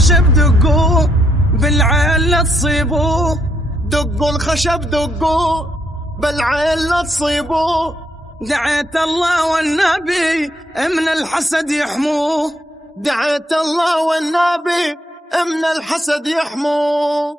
الخشب دقوا بالعين لا تصيبوا، دقوا الخشب دقوا بالعين لا تصيبوا. دعيت الله والنبي من الحسد يحموه، دعيت الله والنبي من الحسد يحموه.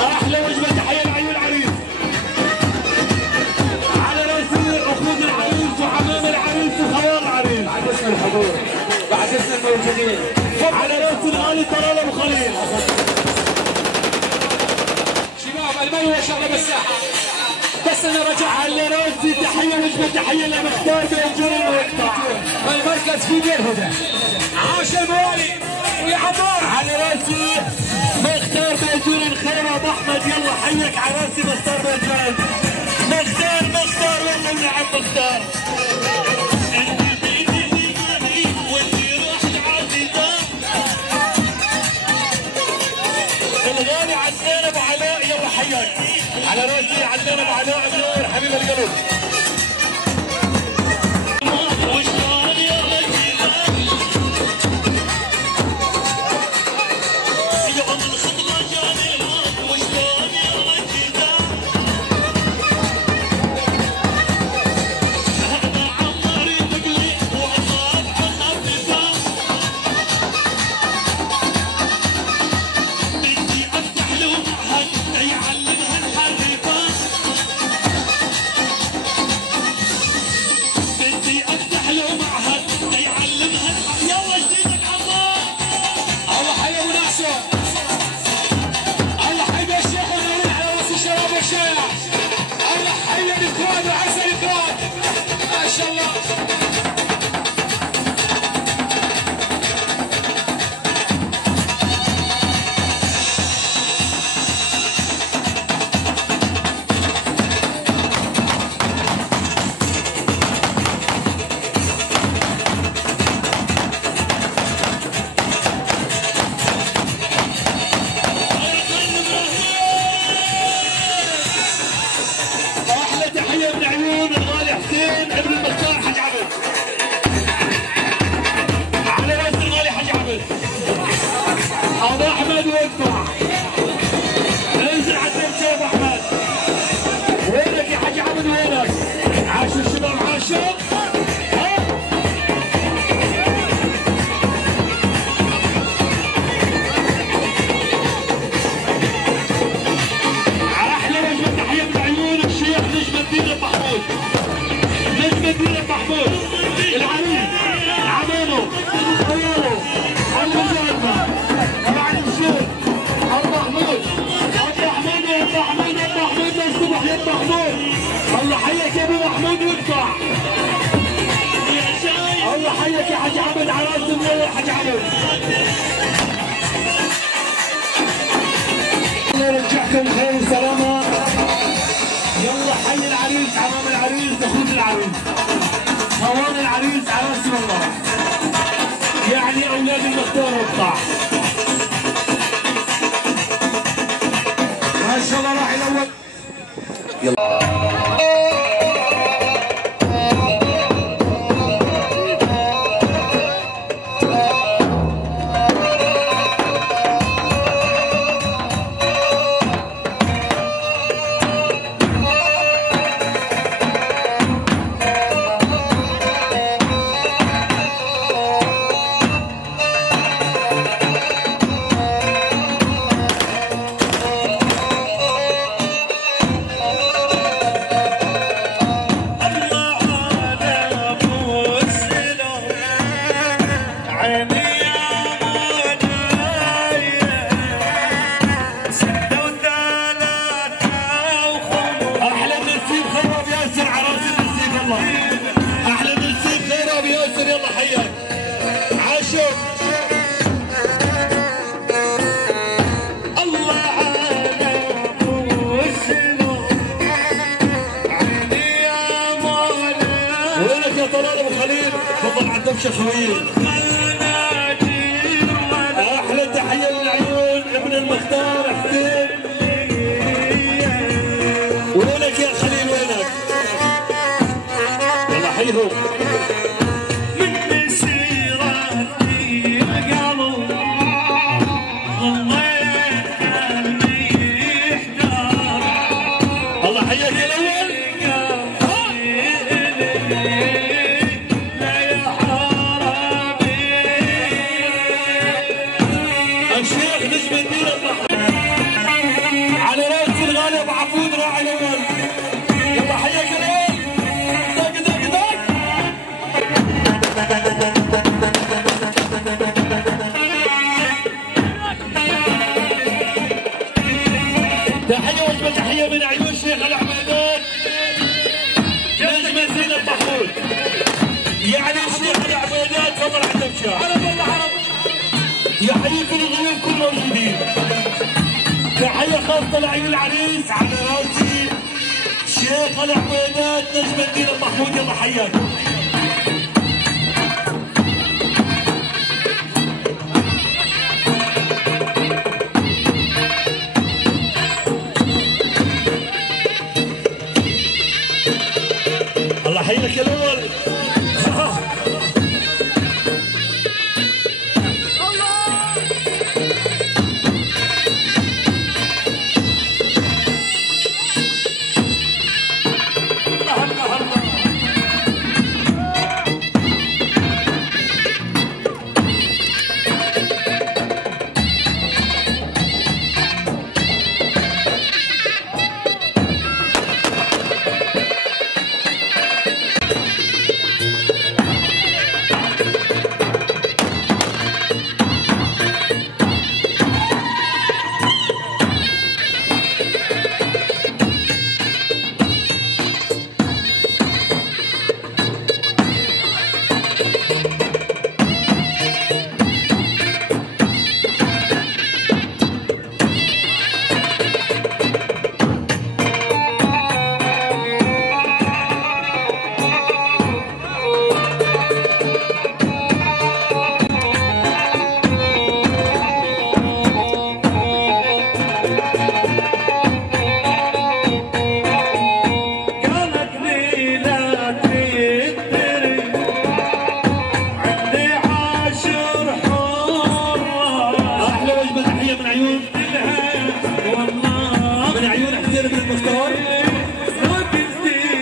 احلى وجبه تحيه لعيون العريس. على راسي اخوذ العريس وعمام العريس وخوال العريس. بعد اسم الحضور، بعد اسم الموجودين. على راس الغالي طلال ابو خليل. شباب المي شغله بالساحه. بس انا رجعها لراسي تحيه وجبه تحيه لمختار بيجور المقطع. المركز في دير هدى. عاش الموالي ويا عمار. على راسي مختار بيجور الخير ابو احمد. يلا حيك على راسي مختار بيجور. مختار والله ونعم مختار. الغالي عدنان ابو علاء يلا حيك. على راسي عدنان ابو علاء النور حبيب القلب. تحيه من عيون الغالي حسين ابن المختار حاج عبد. على راس الغالي حاج عبد ابو احمد وادفع. انزل على الدمشة ابو احمد. وينك يا حاج عبد وينك؟ عاشوا الشباب عاشوا. نجم محمود العريس عمامه خياله المجاهدة بعد الشيخ ابو محمود للصبح يا ابو محمود. الله حيك يا ابو محمود وادفع. الله حيك يا حاج عبد على راس المنور حاج عبد. الله يرجعكم خير وسلامة. يلا حي العريس عمام العريس اخوذ العريس هوان العريس على اسم الله يعني اولاد المختار وقطع. ما شاء الله راح الاول. يلا شخويل. احلى تحيه من عيون ابن المختار حسين. وينك يا خليل وينك؟ يلا حيهم. من مسيرتي القلب ظليت قلبي يحتار. الله حياك يا الاول. على راس الغالي ابو عبود راعي الاول. يلا حياك الاول. دق دق دق. تحيه وجبه تحيه من عيون الشيخ العبيدات نجمه زينب محمود. يعني الشيخ العبيدات تفضل على الدمشة. يحييكم الضيوف كل موجودين. تحية خاصة لعيون العريس على راسي شيخ العبيدات نجم الدين محمود. يلا حياك. الله حياك يا الاول.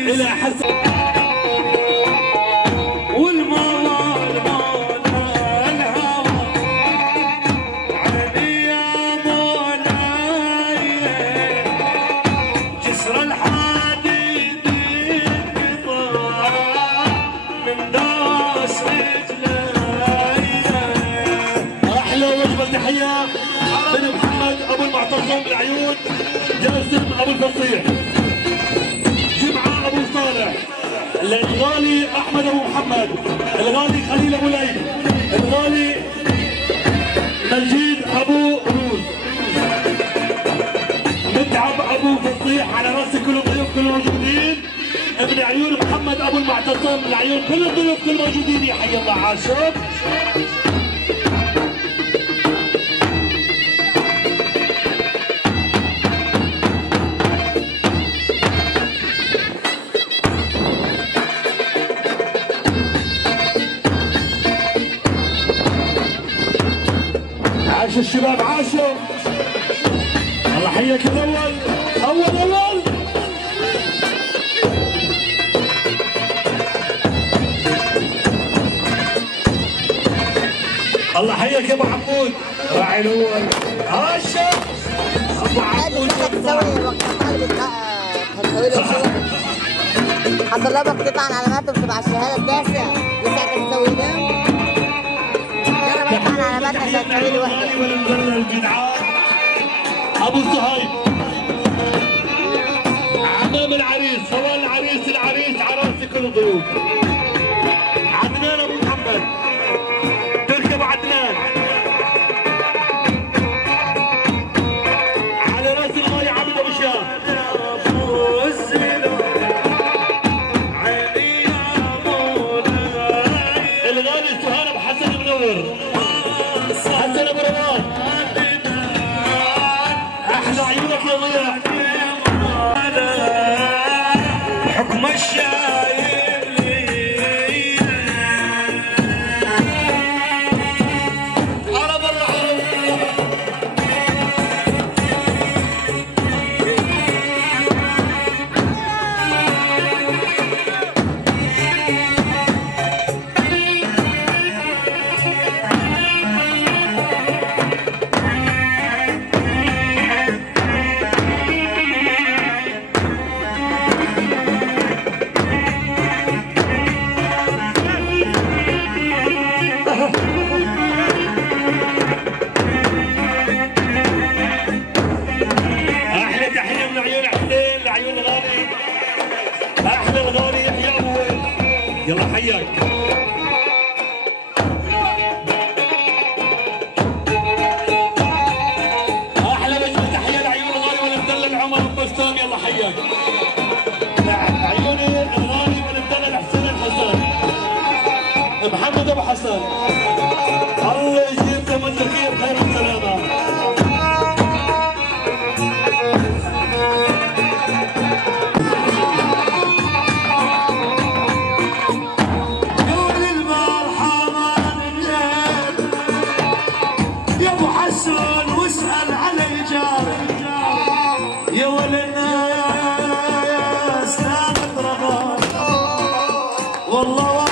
الى حسن والموال مولا الهوى عيني يا مولاي جسر الحديد انقطع من داس رجلي. احلى وجبه تحيه من محمد ابو المعتصم بالعيون، جاسم ابو الفصيح، جمعه ابو صالح، الغالي احمد ابو محمد، الغالي خليل ابو ليل، الغالي مجيد ابو روز، متعب ابو فصيح، على راس كل الضيوف كل الموجودين، ابن عيون محمد ابو المعتصم، العيون كل الضيوف كل الموجودين، يا حي الله عاشور. عاش الشباب عاشوا، الله حيك الاول اول الله حيك يا ابو عبود راعي الاول عاشوا ابو عبود. هطلبك تطلع علامات وبتبقى الشهاده التاسعه لساعتك تسوي ده. يلا بطلع علامات عشان تسوي لي وحده. الجدعان ابو صهيب عمام العريس، صوان العريس عراسي كل الضيوف، عدنان ابو محمد، تركي ابو عدنان، على راس الغالي عبد ابو شاه، الغالي سهيل ابو حسن منور، حسن ابو روان، احلى عيونك يا ضياء، حكم الشايب لي عرب الرعب. احلى تحيه من عيون حسين لعيون الغالي، احلى الغالي يحيى اول، يلا حياك. احلى وجبه تحيه لعيون الغالي والمدلل عمر البستان، يلا حياك. عيون الغالي والمدلل حسين الحسن، محمد ابو حسن، الله يجيب لهم الذكيه بخير والسلامه. واسأل علي جار يا ولنا يا استاذ رغم والله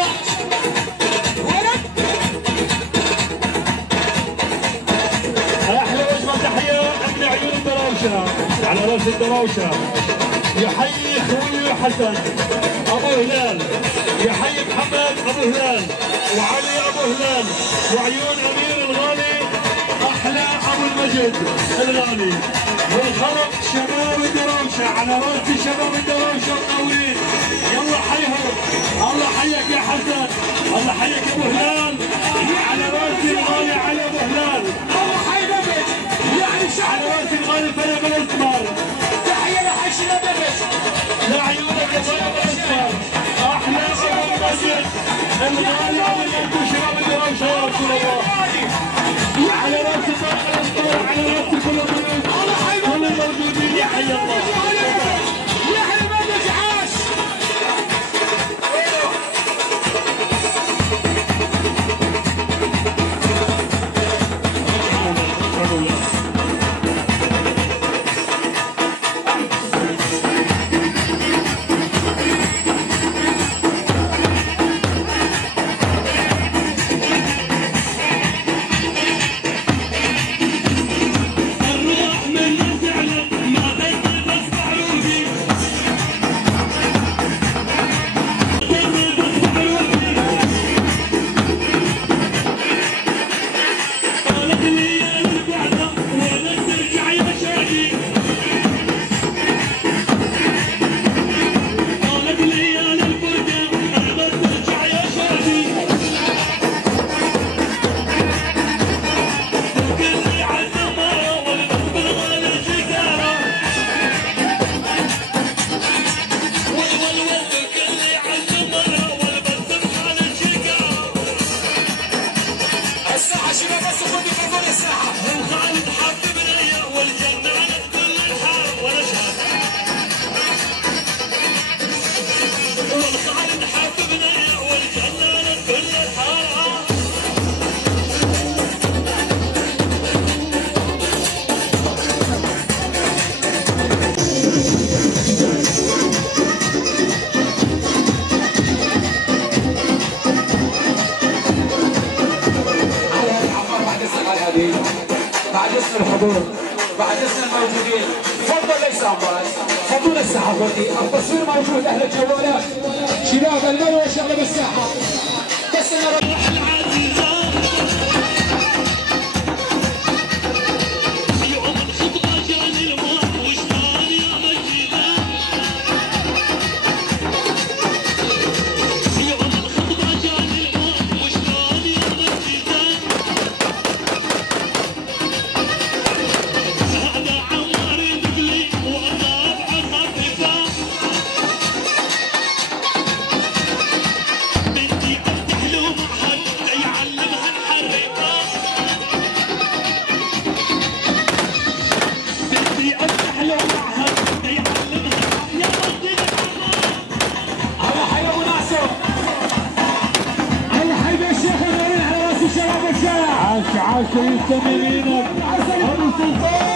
الله ولد احلى وجبه تحيه من عيون الدراوشه على راس الدراوشه يحيي خوي حسن ابو هلال يحيي محمد ابو هلال وعلي ابو هلال وعيون امير الغالي احلى ابو المجد الغالي والخلق شباب الدراوشه على راس شباب الدراوشه القويين يلا حيهم الله حيك يا حسن الله حيك يا ابو هلال على راس الغالي علي ابو هلال الله حي بابك يعني على راس الغالي فريق الاسمر تحيه لحي شباب بابك لا عيونك يا فريق الاسمر احلى ابو المجد الغالي ابو المجد وشباب الدراوشه يا رسول الله على راس فريق الاسمر على راس كل الموجودين يا حي الله يا حي بابك عاش بعد اسم الحضور بعد اسم الموجودين تفضل ليس عباس فضول الصحفي التصوير موجود اهل الجوالات شباب المروه شغله بالساحه بس انا عاش يستمرينك ابو سلطان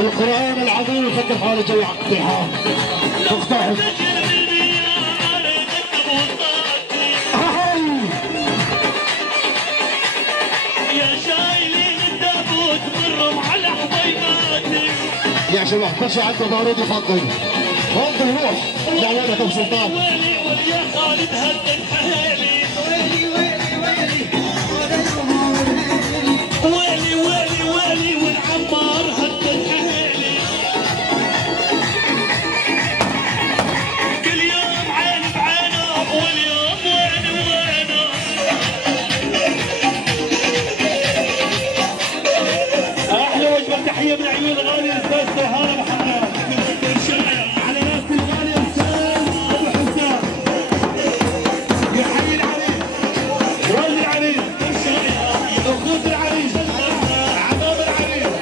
القرآن العظيم يفكر حاله جاي اقتحام اقتحم يا شايلين التابوت مرهم على حبيباتي يا شباب كل شيء عنده بارود يفضل روح يا ولد ابو سلطان يا خالد هدد حيلي ويلي ويلي ويلي والعمار هدد حيلي كل يوم عين بعينه واليوم وين وينه احلى وجبه تحيه من عيون غالي الاستاذ سهاره محمد على راس الغالي الاستاذ ابو حسام يحيي العريس والد العريس اخوة العريس عمام العريس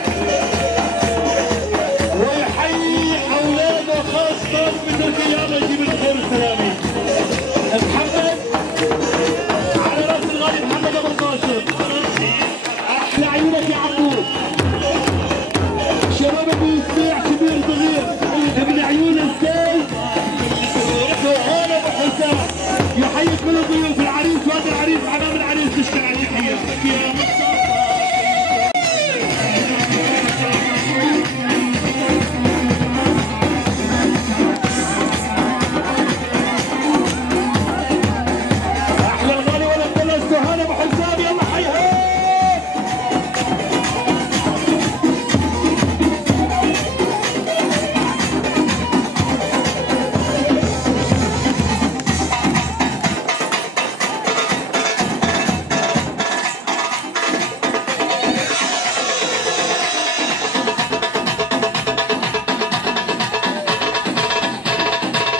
ويحيي اولاده خاصه بترك الله يجيب الخير والسلامه محمد على راس الغالي محمد ابو القاسم احلى عيونك يا عبود شباب بيسمع كبير صغير ابن عيون السيد سهيل ابو حسام يحيي كل ضيوف العريس وهذا العريس عمام العريس تشتغل تحيه يا احلى الغالي ولا تبلش سهيل ابو حسام يلا حيها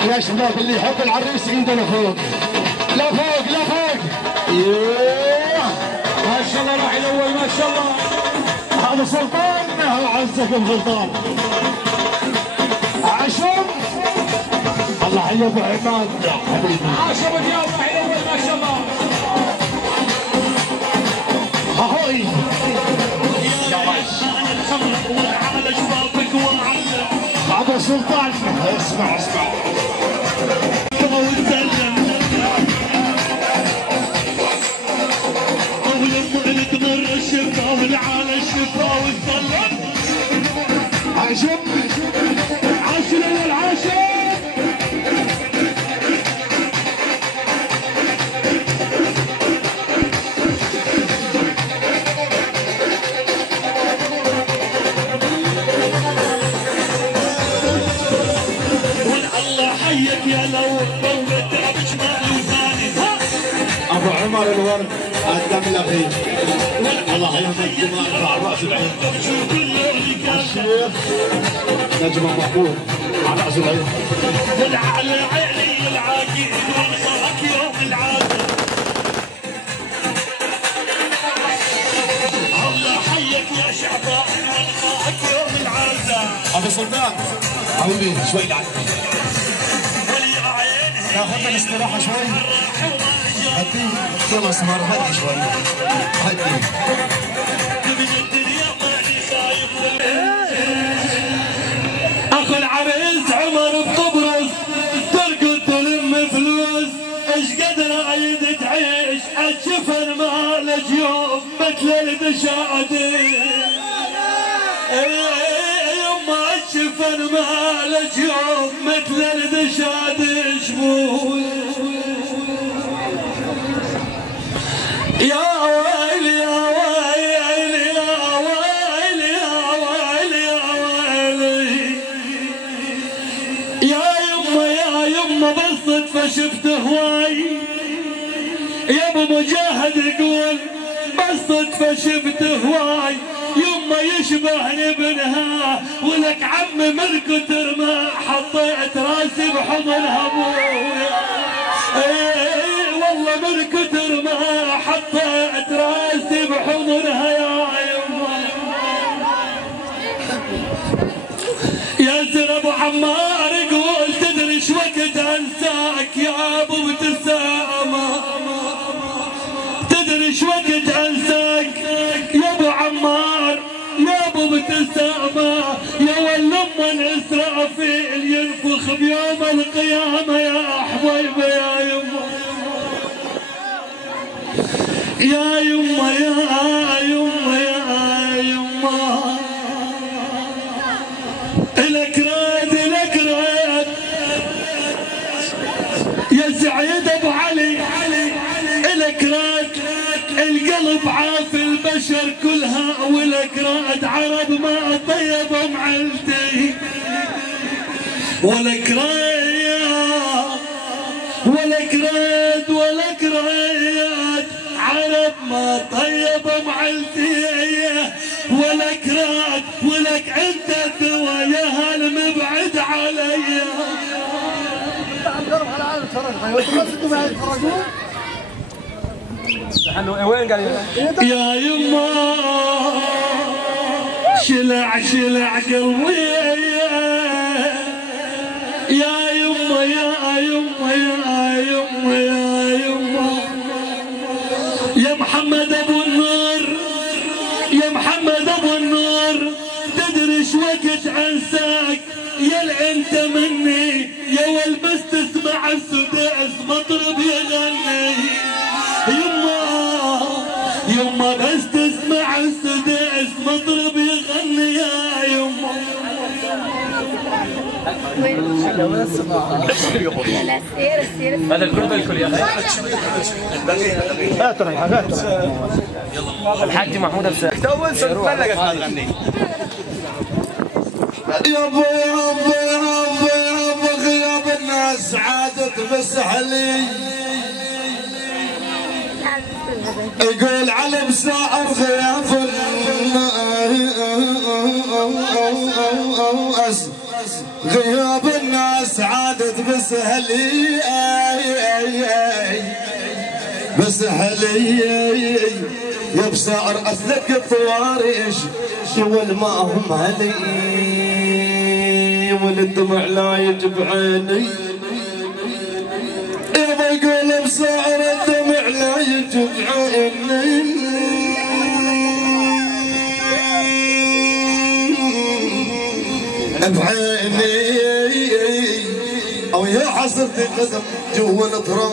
يا شباب اللي يحب العريس ايده لفوق لفوق لفوق. ما شاء الله راح الاول ما شاء الله هذا سلطان عزكم سلطان عشم الله حي ابو عماد حبيبي عاشر دياب راح الاول ما شاء الله هاي والعمل شبابك وعلم هذا سلطان اسمع اسمع وتسلم اول ام تمر الشفا والعالى الشفا وتسلم عشم عاش الاول عاشر والله حيك يا لو ضوت بشمال وثاني ابو عمر الورد قدم الاخير الله يهديك الدماء على راس العين الشيخ نجم مقبول على راس العين والعلى عيني العاقل والخاك يوم العاده الله حيك يا شعبان والخاك يوم العاده ابو سلطان حولي شوي لعب ولي عيني ناخذ الاستراحه شوي هدي خلص مر هدي شوي هدي من الدنيا ماني خايف اخو العريس عمر بقبرص ترقد تلم فلوس ايش قد رايد تعيش الجفن مالك يوم مثل الدشادي يما الجفن مالك يوم مثل الدشادي شمول يا ويلي يا ويلي يا ويلي يا ويلي يا ويلي يا يما بالصدفة شفت هواي يا ابو مجاهد يقول بالصدفة شفت هواي يما يشبهني ابنها ولك عم من كتر ما حطيت راسي بحضنها ابويا والله من كتر ما حطيت راسي بحضنها يا يما ياسر ابو عمار يقول تدري ايش وقت انساك يا ابو ابتسامه تدري ايش وقت انساك يا ابو عمار يا ابو ابتسامه يا ولما اسرافيل ينفخ بيوم القيامه يا حبيبي يا يما يا يما يا يما يا يما لك راد يا والها ولك راد عرب ما طيبهم عيلتي ولك راد ولك راد ولك راد عرب ما طيبهم عيلتي ولك راد ولك انت ثوى يا هالمبعد عليا وين قال يا يما شلع شلع قلبي يا يما يا يما يا يما يا يما يا محمد ابو النور يا محمد ابو النور تدري ايش وقت عنساك يا انت مني يا والبس تسمع السداس مطرب يغني يما بس تسمع السداس مطرب يغني يا يما هذا الكل بالكل يا اخي الحاج محمود الساعي يابا يابا يابا يابا غياب الناس عادت بسحلي يقول على بسائر غياب الناس غياب الناس عادت بسهلي بسهلي يا بسائر اسلك الطوارئ والما هم علي والدمع لا يجب عيني يبا يقول بسائر الدمع لا يجب عيني بعيني او يا حصرتي قدم جوا التراب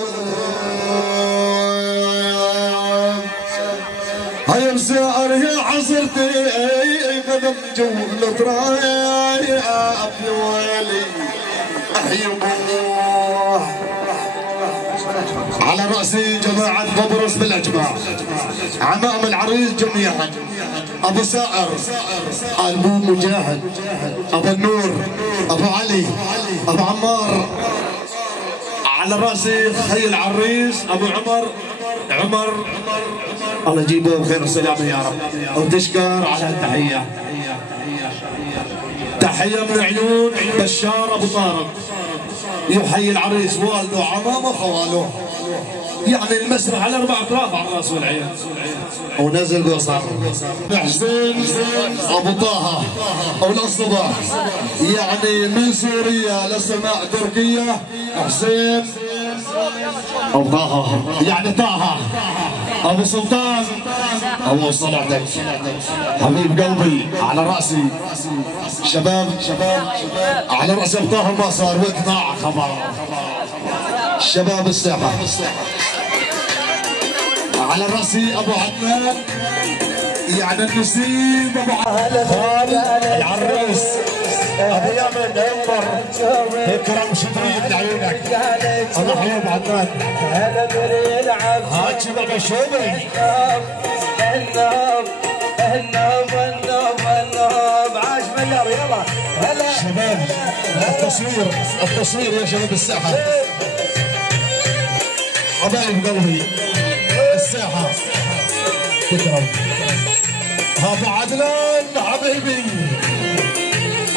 هيا بسائر يا حصرتي قدم جوا التراب يا ويلي احيي بوح على رأسي جماعة ببرس بالاجماع عمام العريس جميعا ابو سائر ابو مجاهد ابو النور ابو علي ابو عمار على راسي خي العريس ابو عمر الله يجيبه بخير وسلامه يا رب وتشكر على التحيه تحيه من عيون بشار ابو طارق يحيي العريس والده وعمامه وخواله يعني المسرح على 4 اطراف على الراس والعين ونزل قصر حسين ابو طه او الصباح يعني من سوريا لسماء تركيا حسين ابو طه يعني طه ابو سلطان ابو صلعتك حبيب قلبي على راسي شباب على راس ابو طه ما صار واقناع خبر شباب الساحه على راسي ابو عدنان يعني النسيم ابو العريس ابو يمن انظر اكرم شدري لعيونك الله يحيي ابو عدنان هاجي بابا شوبي النوب عاش مليار يلا هلا شباب التصوير يا شباب الساحه حبايب قلبي الساحه تكرم ابو عدنان حبيبي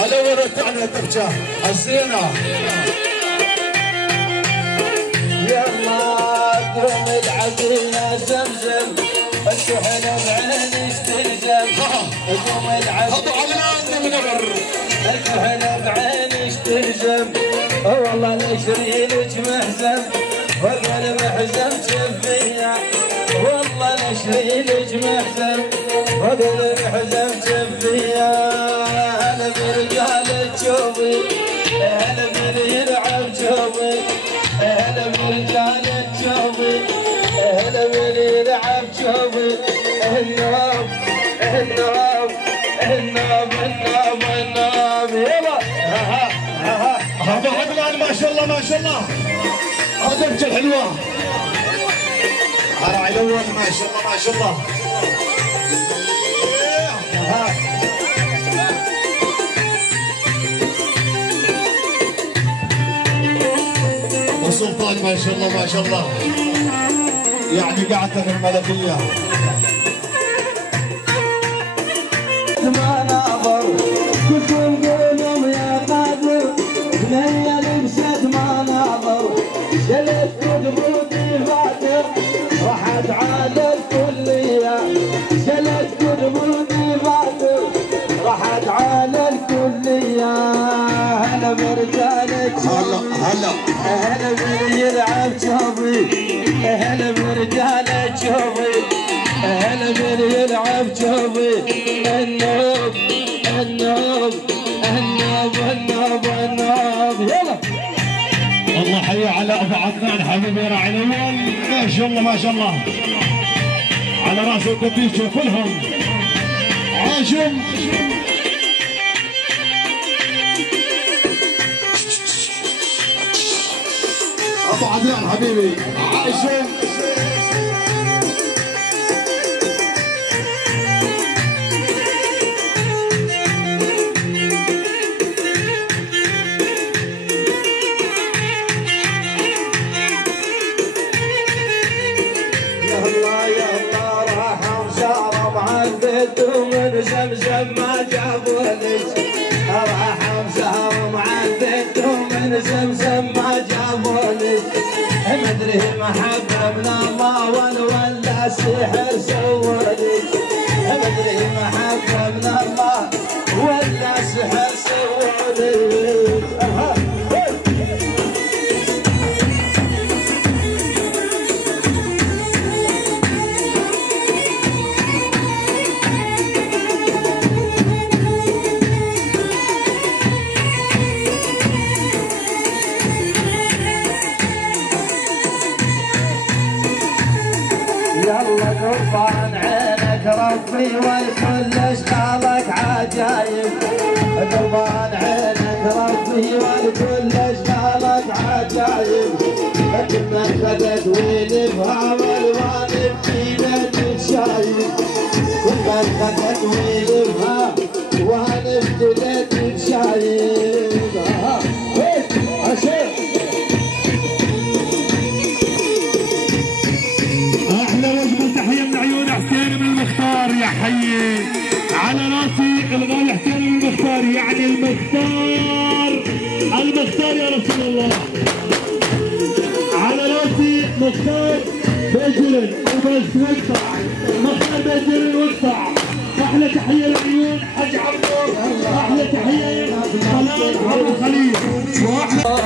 الاول الثاني الدبجه الزينه يلا قوم العب يا زمزم الكحل بعيني اشتجم قوم العب ابو عدنان منور الكحل بعيني اشتجم والله العشرين محزم وقال محزم شفيع والله العشرين محزم وقال محزم شفيع هلا برجال تشوفي هلا بيلعب جوبي هلا برجال تشوفي هلا بيلعب جوبي النوب النوب النوب النوب النوب يلا ابو عدنان ما شاء الله ما شاء الله الدبجه الحلوه الراعي الاول ما شاء الله ما شاء الله وسلطان ما شاء الله ما شاء الله، يعني قعدتك الملكية. ما نظر كلكم قولوا يا قادر، بنية لبست ما نظر، جلت قدمودي فاتر، راحت على الكلية، جلت قدمودي فاتر، راحت على الكلية. هلا برجال جوبي، هلا يلعب جوبي، هلا برجال جوبي، هلا يلعب جوبي. النوب النوب النوب النوب النوب. يلا الله حي على ابو عدنان حبيبي راعي الاول، ما شاء الله ما شاء الله، على راس الكبيشه كلهم عاشم. ابو عدنان حبيبي عاشم. من زمزم ما جابوا ليش، راح مسهر معدت ومن زمزم ما جابوا ليش. مدري محبة من الله ولا سحر سوى ليش، مدري محبة من الله ولا سحر سوى ليش. يلا قربان عينك ربي والكل اشغالك عجايب، قربان عينك ربي والكل اشغالك عجايب. كل من خدت ويلفها والوان بجيبه تتشايب، كل من خدت ويلفها وانا ابتديت تتشايب. احلى وجبه تحيه من عيون حسين بن المختار يا حي، على راسي الغالي حسين بن المختار، يعني المختار المختار يا رسول الله، على راسي مختار بجرن وبس وقطع، مختار بجرن وقطع. احلى تحيه لعيون حج عبدو، احلى تحيه طلال ابو خليل، واحلى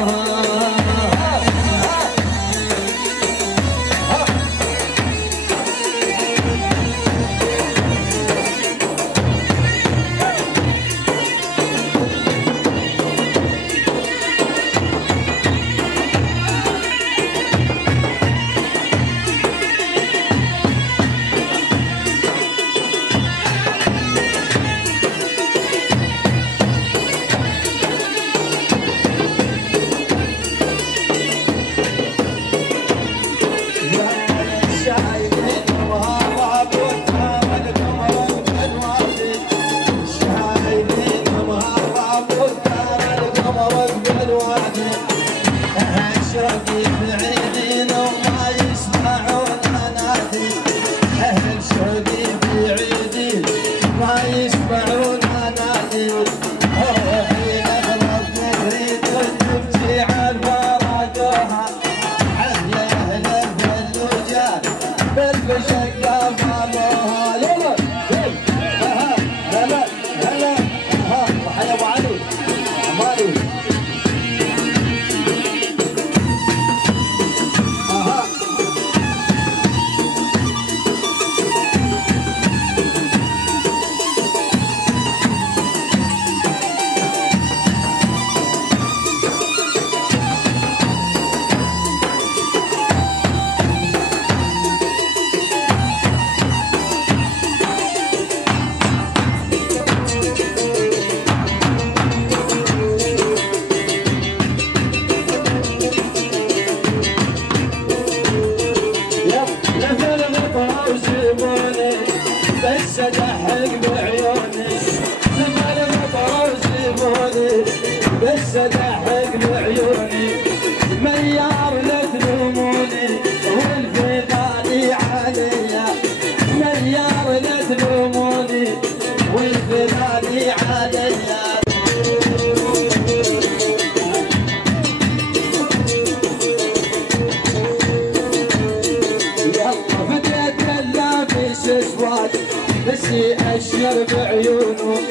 يأشر بعيونه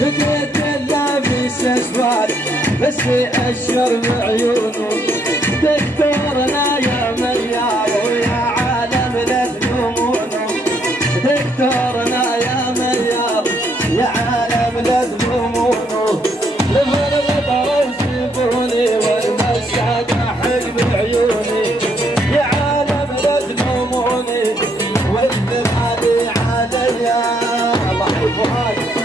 بديت اللابس اسود بس يأشر بعيونه دكتورنا يا ميار ويا عالم لا تلومونه دكتورنا يا ميار يا عالم لا تلومونه للغطا وسيبوني والمسعد احق بعيوني يا عالم لا تلوموني والثماني عليا الله يفوت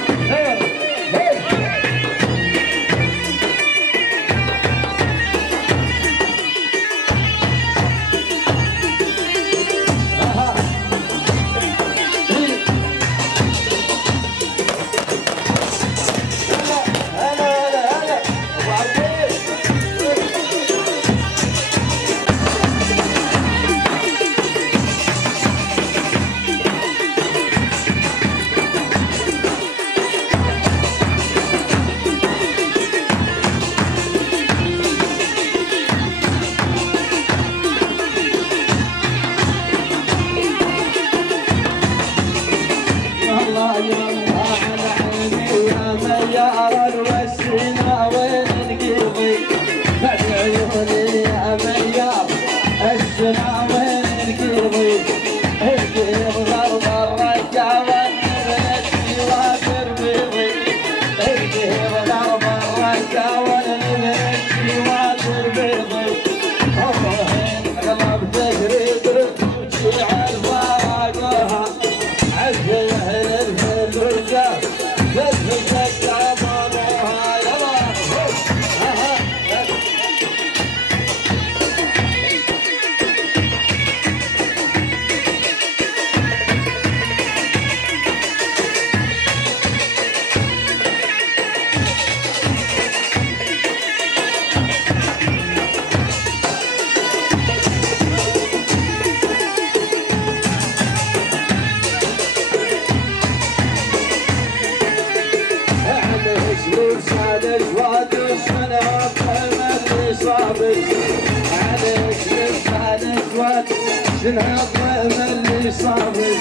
نهضم اللي صابر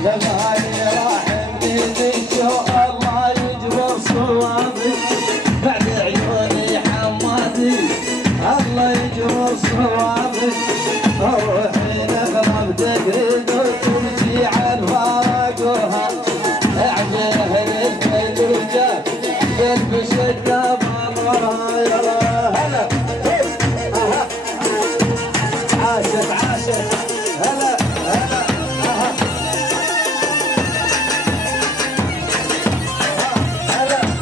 لما يراحم بيدك الله يجبر صوابك بعد عيوني حمادي الله يجبر صوابك روحي نغرب تقريد وتمشي على الفراقها اعجله للفلوجة تلبس الدبر وراها هلا عاشت عاشت هلا هلا هلا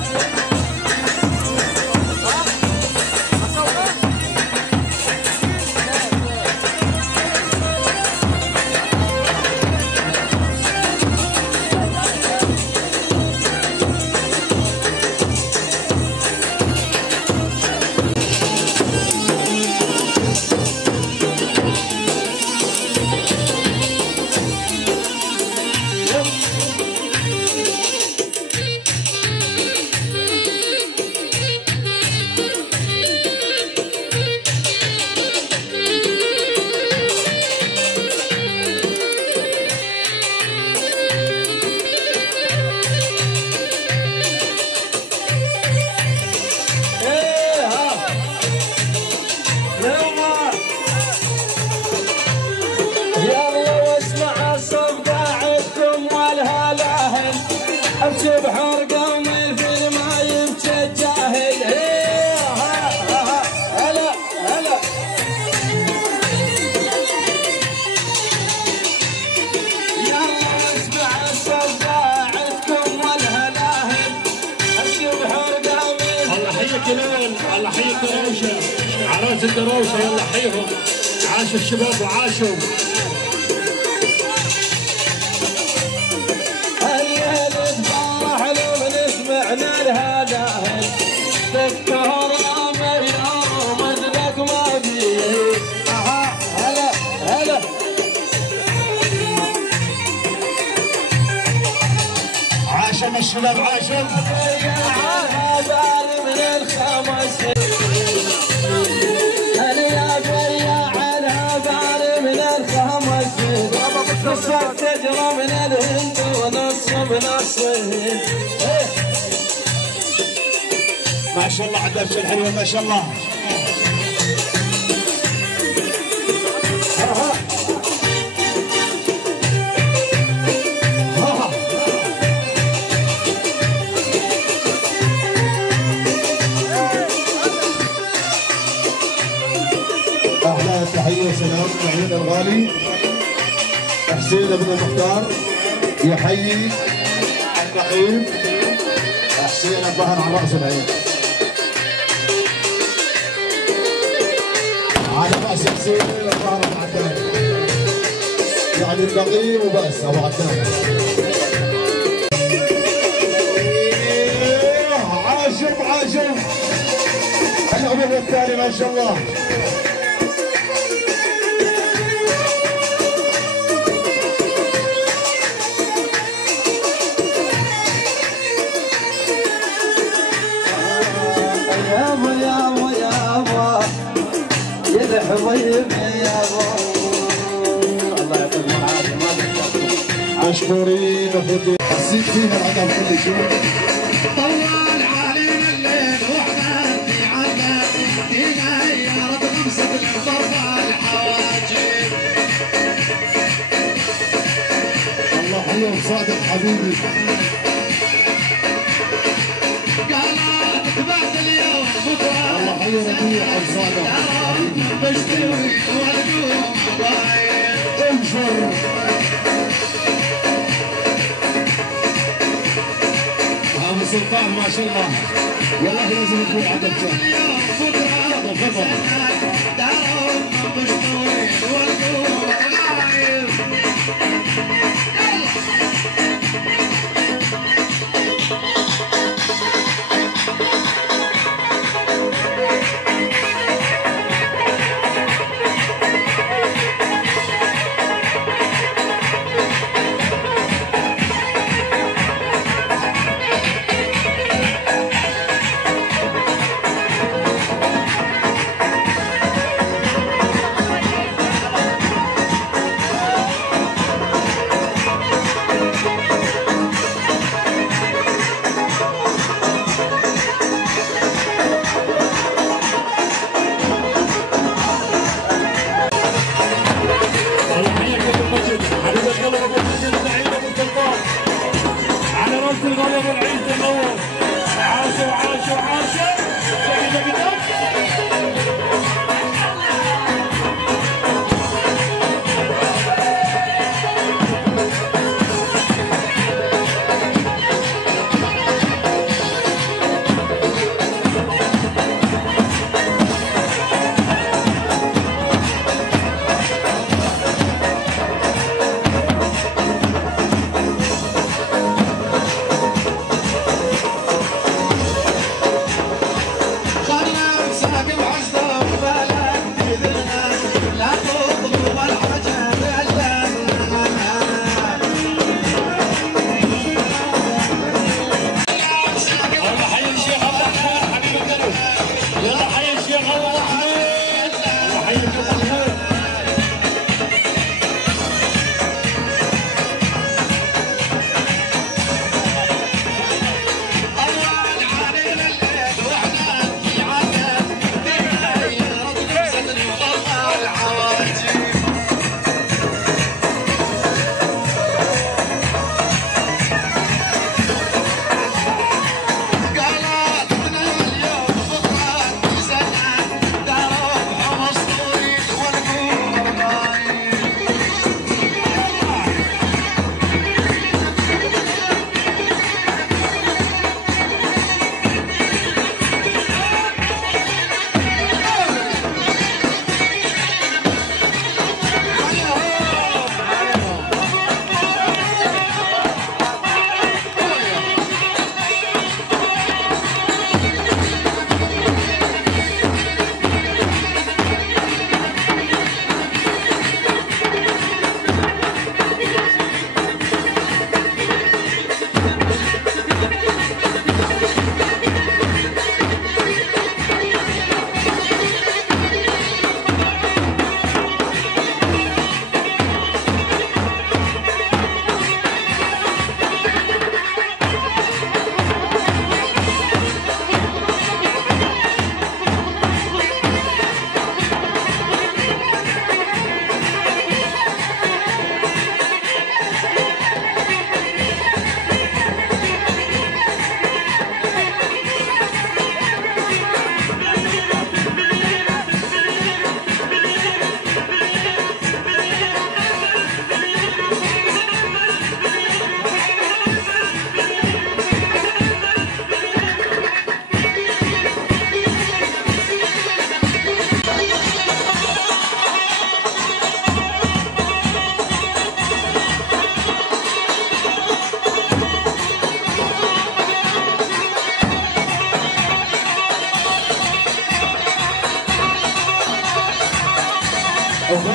بحر قومي في الماي متجاهل هلا هلا يلا اسمع الصداع عندكم والهلاهل امشي بحر قومي الله حيك ليل الله حيك دروشه عراس الدروشه يلا حيهم عاشوا الشباب وعاشوا الهداهل دكتور يا ميار مثلك ما فيه هلا هلا عاشم الشباب عاشم من الخمس هلا يا بياع الهبال من الخمس نص تجرى من الهند ونص من الصين. ما شاء الله على الدفة الحلوة ما شاء الله. احلى تحيه وسلام لعيون الغالي حسين بن المختار، يحيي النقيب حسين الظهر على راس العين، على راس حسين الظهر ابو عتاب، يعني النقيب وبس ابو عتاب. عاشم عاشم العمر الثاني ما شاء الله. حبيبي يابا الله يعطيكم العافيه ما تقصروا. مشكورين اخوتي. حسيت فينا العدم كل شيء. طول علينا الليل واحنا في عنا فينا يا رب نمسك الفرقه الحواجب. الله حلو صادق حبيبي. قالت تبعت اليوم بكره الله حلو ربيع صادق حبيبي. بشتوي والقوم ضايع انشر. ابو سلطان ما شاء الله والله لازم يكون عدد جاه. اليوم بكره تفضل. دارهم بشتوي والقوم ضايع.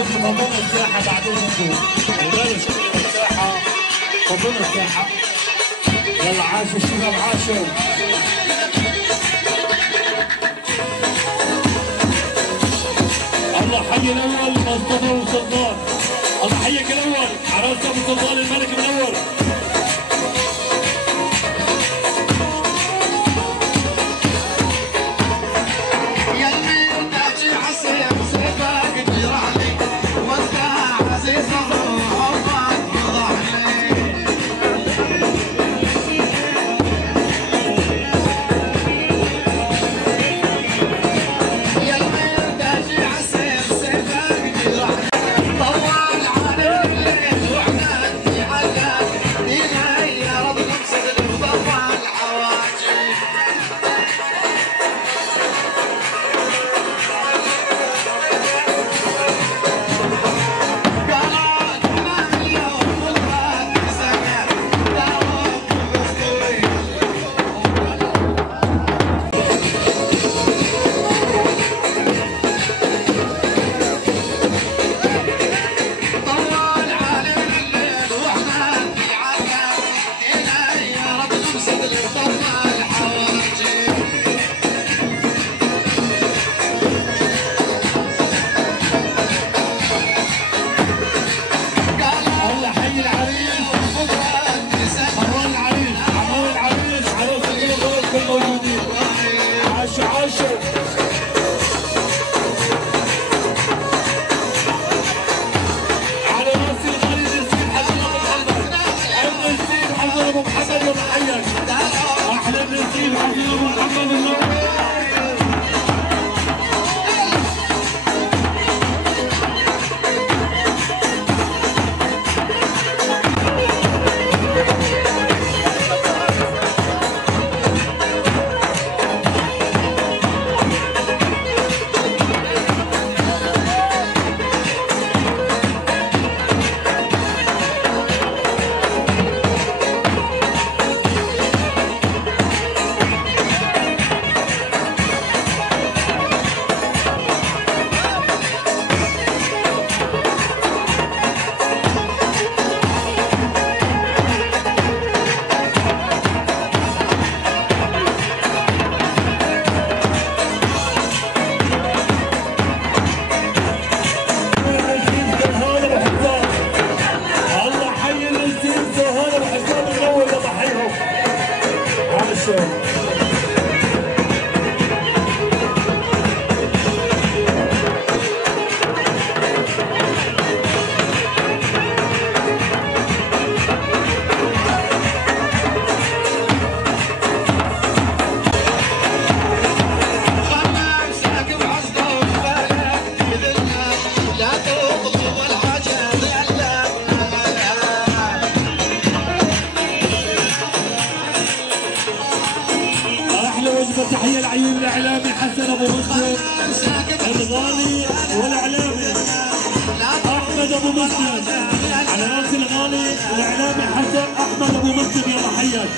فضلنا الساحه بعدين نشوف وبلش الساحه فضلنا الساحه. يلا عاشوا الشباب عاشوا. الله حي الاول مصطفى وسلطان. الله حيك الاول عراس ابو سلطان الملك منور. تحية العيون الإعلامي حسن أبو مسلم الغالي والإعلامي أحمد أبو مسلم على راس الغالي والإعلامي حسن أحمد أبو مسلم. يلا حياك.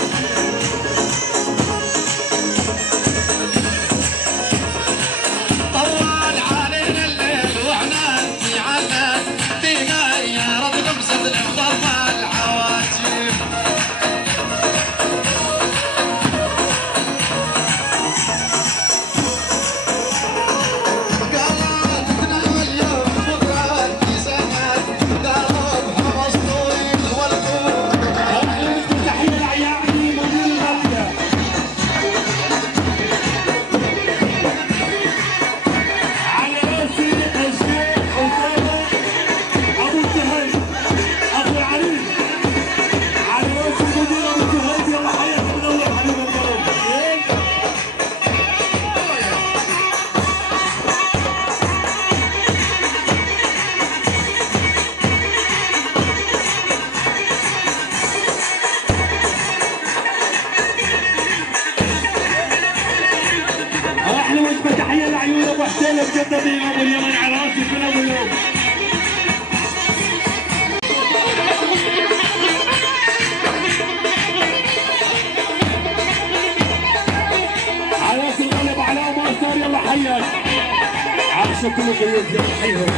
طول علينا الليل وإحنا نعلم فينا يا رب نبسط الأفضل العواجيب. تحية لعيون ابو حسين الجدبي ابو اليمن على راسي من ابو يوم. على راس الغالب علاء ماستر. يلا حياك. عاشوا كل الضيوف. يلا حيهم.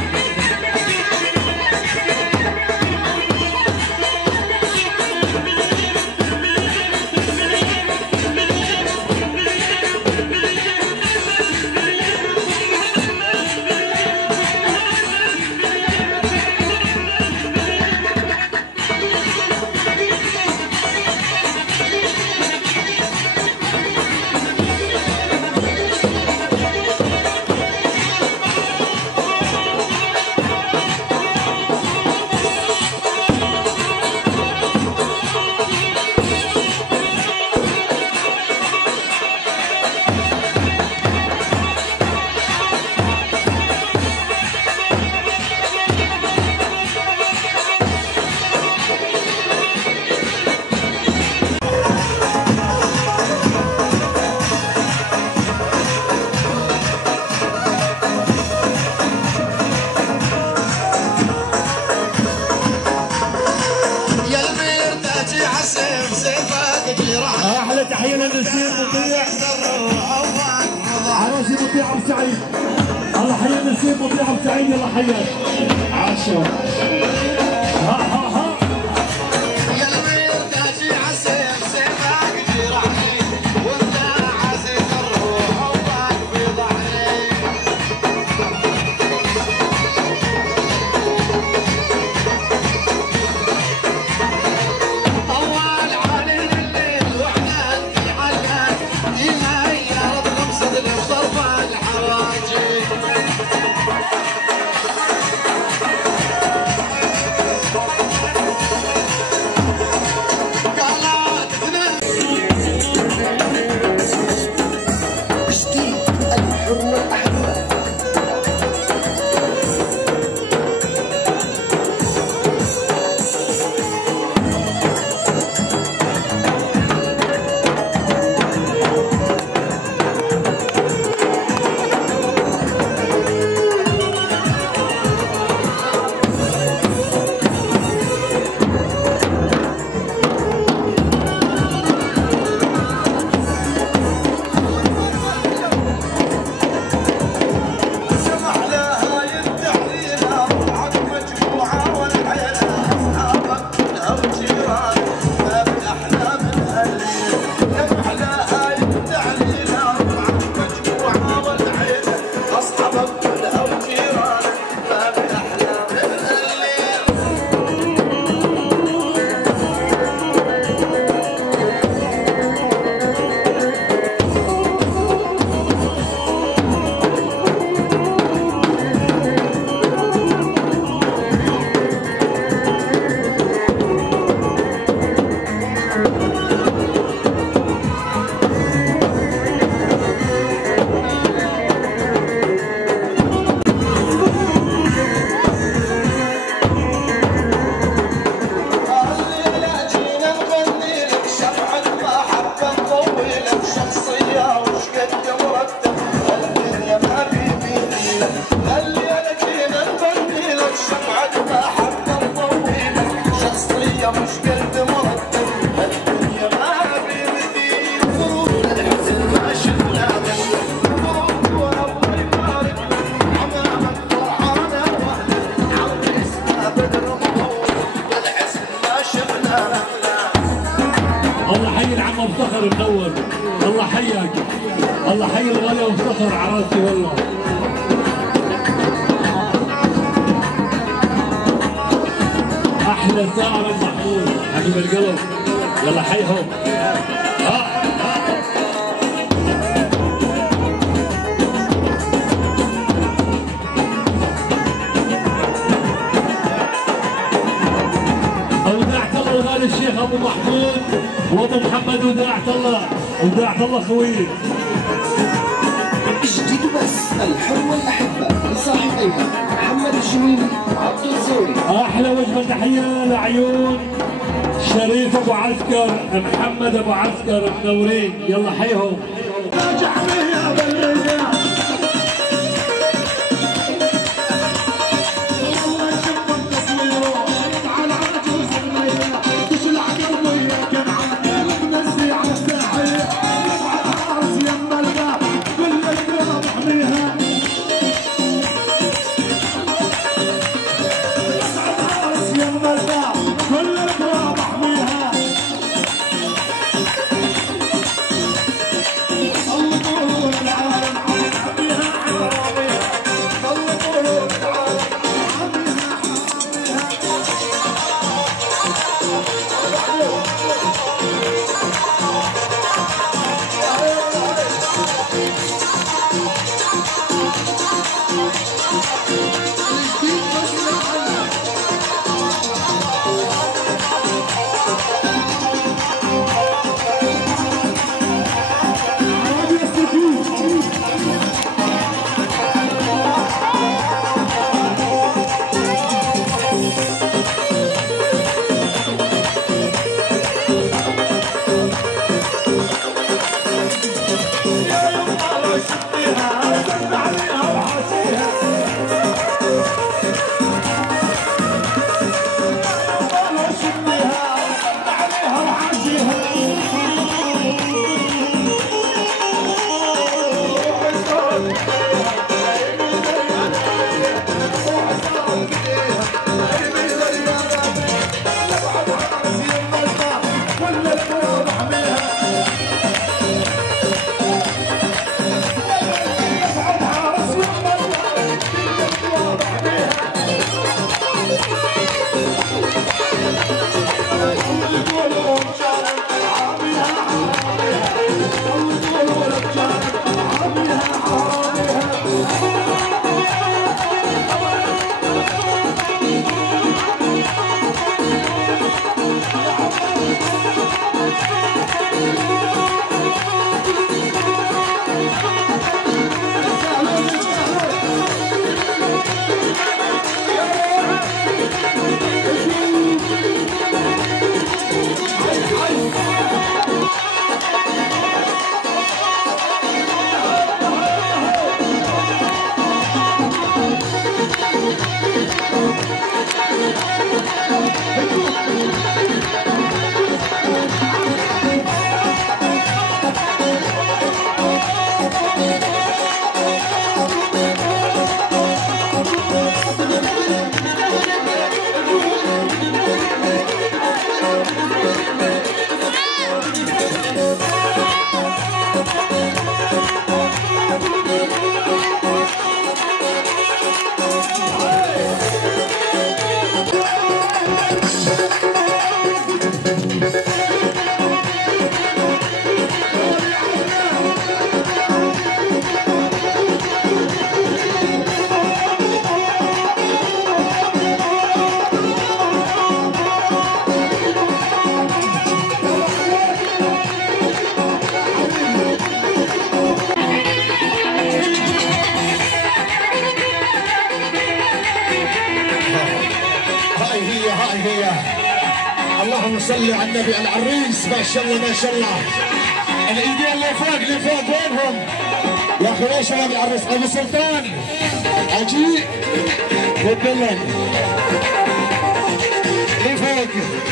مطيع ابو سعيد. الله حيا نسيب مطيع ابو سعيد يلا حيا. عاشوا. ها منور. الله حياك، الله حي الغلا وافتخر عراسي والله. احلى ساعة محمود حبيب القلب، يلا حيهم. وداعت الله وغالي الشيخ ابو محمود وابو محمد، وداعت الله وداعت الله خويي. جديد بس الحر والاحبه لصاحبيها محمد الجميلي وعبد الزوري. احلى وجبه تحيه لعيون شريف ابو عسكر محمد ابو عسكر منورين، يلا حيهم. راجعني يا بالرجال اللهم صل على النبي. العريس ما شاء الله ما شاء الله. الايدين اللي فوق وينهم؟ يا اخي ليش شباب العريس؟ ابو سلطان اجي بالدلن اللي فوق.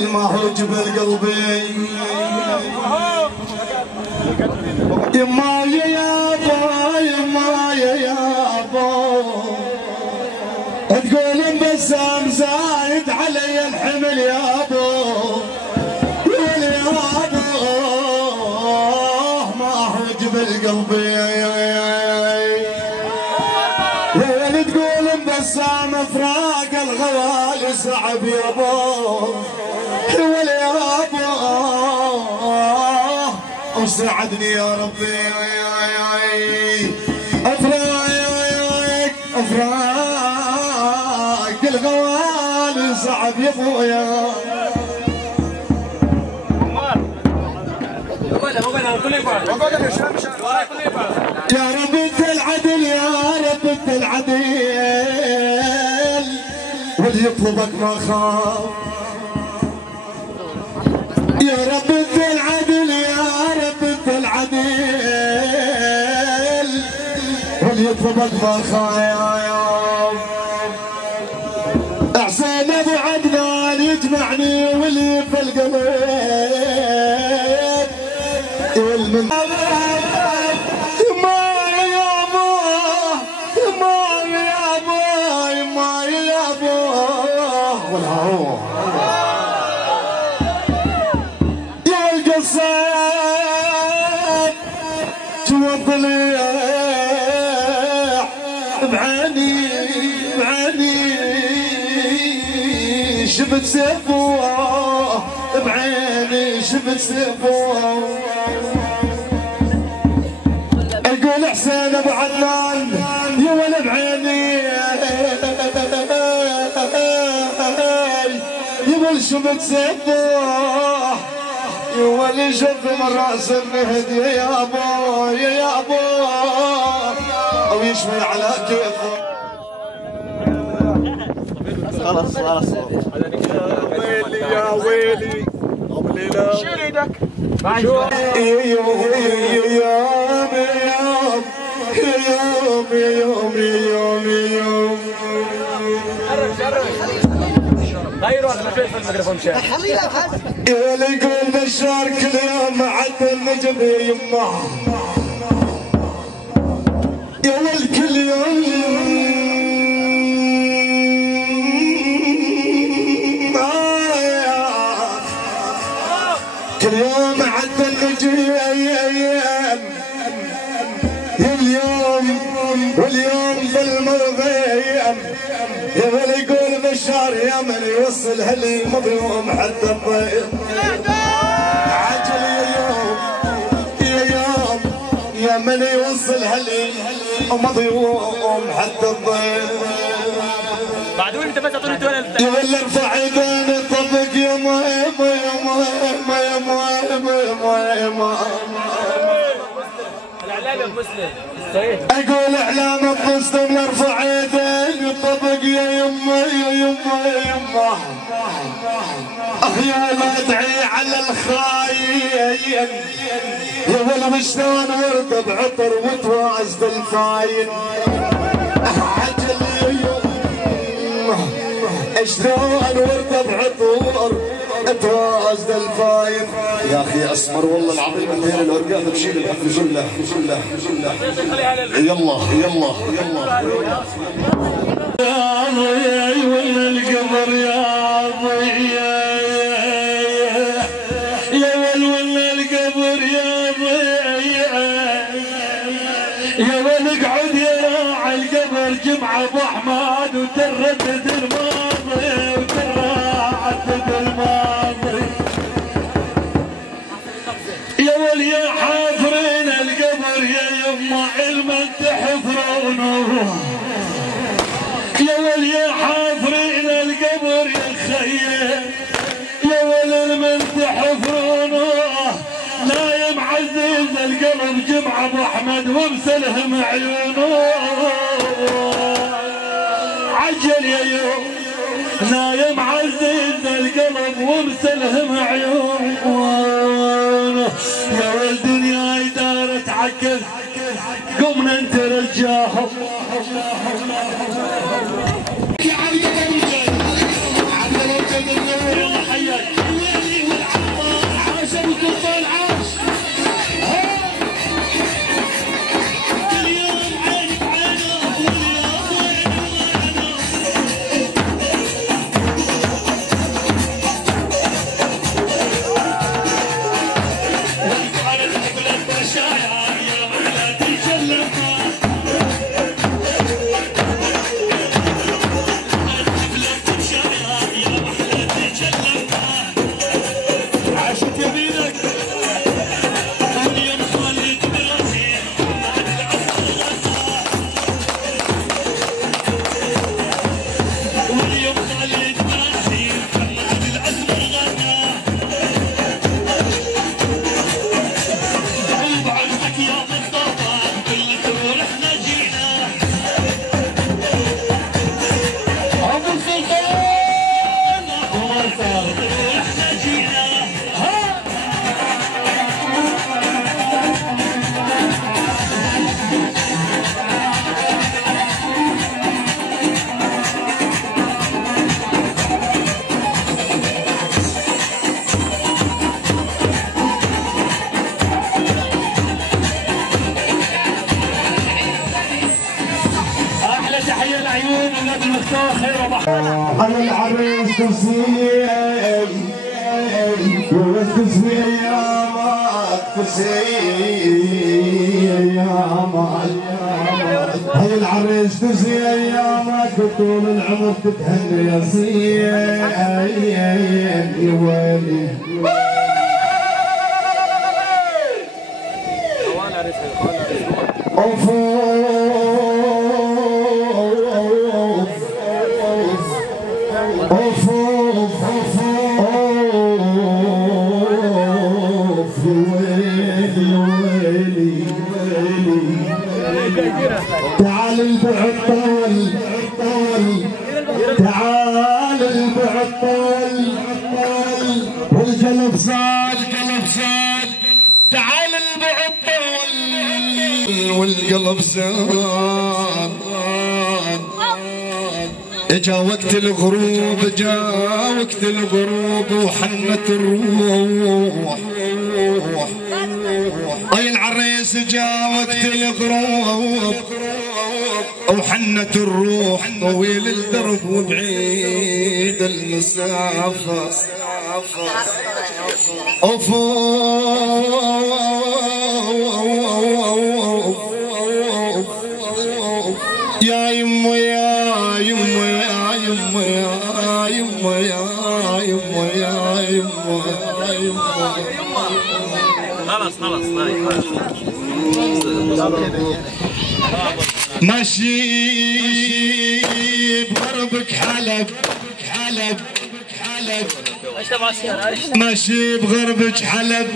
الليل ما هو جبل قلبي يما يا ابا يما يا ابا تقول بسام زايد علي الحمل يا ابو قول يا ابو ما هو جبل قلبي وين تقول بسام فراق الغوالي صعب يا ابو قول يا ابو وساعدني يا ربي افراق الغوالي صعب يا ابويا يا رب انت العدل يا رب انت العدل واللي يطلبك ما خاف يا رب انت العدل يا رب انت العدل واللي يطلبك ما خاف احسن ابو عدنان يجمعني واللي في القلب والمن يا القصاب توضلي بعيني شفت سيفوه بعيني شفت سيفوه اقول حسين ابو عدنان يا ولد بعيني يقول شفت سيفوه يا ولد شف من راس النهد يا ابو يا ابو او يشمل على كيفه خلاص خلاص يا ويلي يا ويلي شيل ايدك يوم غيروا انا في الميكروفون شايف يا ولي يقول بشار كل يوم عدى النجم يمه يا ولي كل يوم كل يوم عدى النجم واليوم بالمرضيم يا ولي يقول بشار يا من يوصل هلي مظلوم حتى الضيق عجل يا من يوصل هلي مظلوم حتى الضيق بعدون انت بس اعطوني الدول يا ولا ارفع ايدينا طبق يا ما الاعلام المسلم صحيح اقول اعلام المسلم ارفع يدين طبق يا يما يا لا ادعي على الخاين يا ولد شلون ورد بعطر وتواز بالفاين عجل شلون ورد بعطر تواز الفاين يا اخي اسمر والله العظيم الليل العرقات بشيل الحفل جله يلا يا ضي ولا القمر يا ضي يا ولا القمر يا ضي يا ول اقعد يا راعي القمر جمعه ابو احمد وتردد الماضي وتردد الماضي يا ول يا حافرين القبر يا يما علما تحفرونه يا ول يا حافرين القبر يا خير يا ول من تحفرونه نايم عزيز القلب جمع ابو احمد ومسلهم عيونه عجل يا يوم نايم عزيز القلب ومسلهم عيونه يا ولد دنيا دارت عكس قمنا انت رجاهم يا علي يا حياك على العريس تسيم وتسمي ايامك هاي العريس تسي ايامك طول العمر تتهنى يا سيد يا ويلي تعال البعد طول تعال البعد طول والقلب صاد تعال البعد طول والقلب صاد اجا وقت الغروب وحنت الروح اي العريس جا وقت الغروب وحنت الروح طويل الدرب وبعيد المسافة يا يمه يا يمه يا يمه يا يمه يا يمه يا يمه يا يمه خلاص ماشي بغربك حلب ماشي بغربك حلب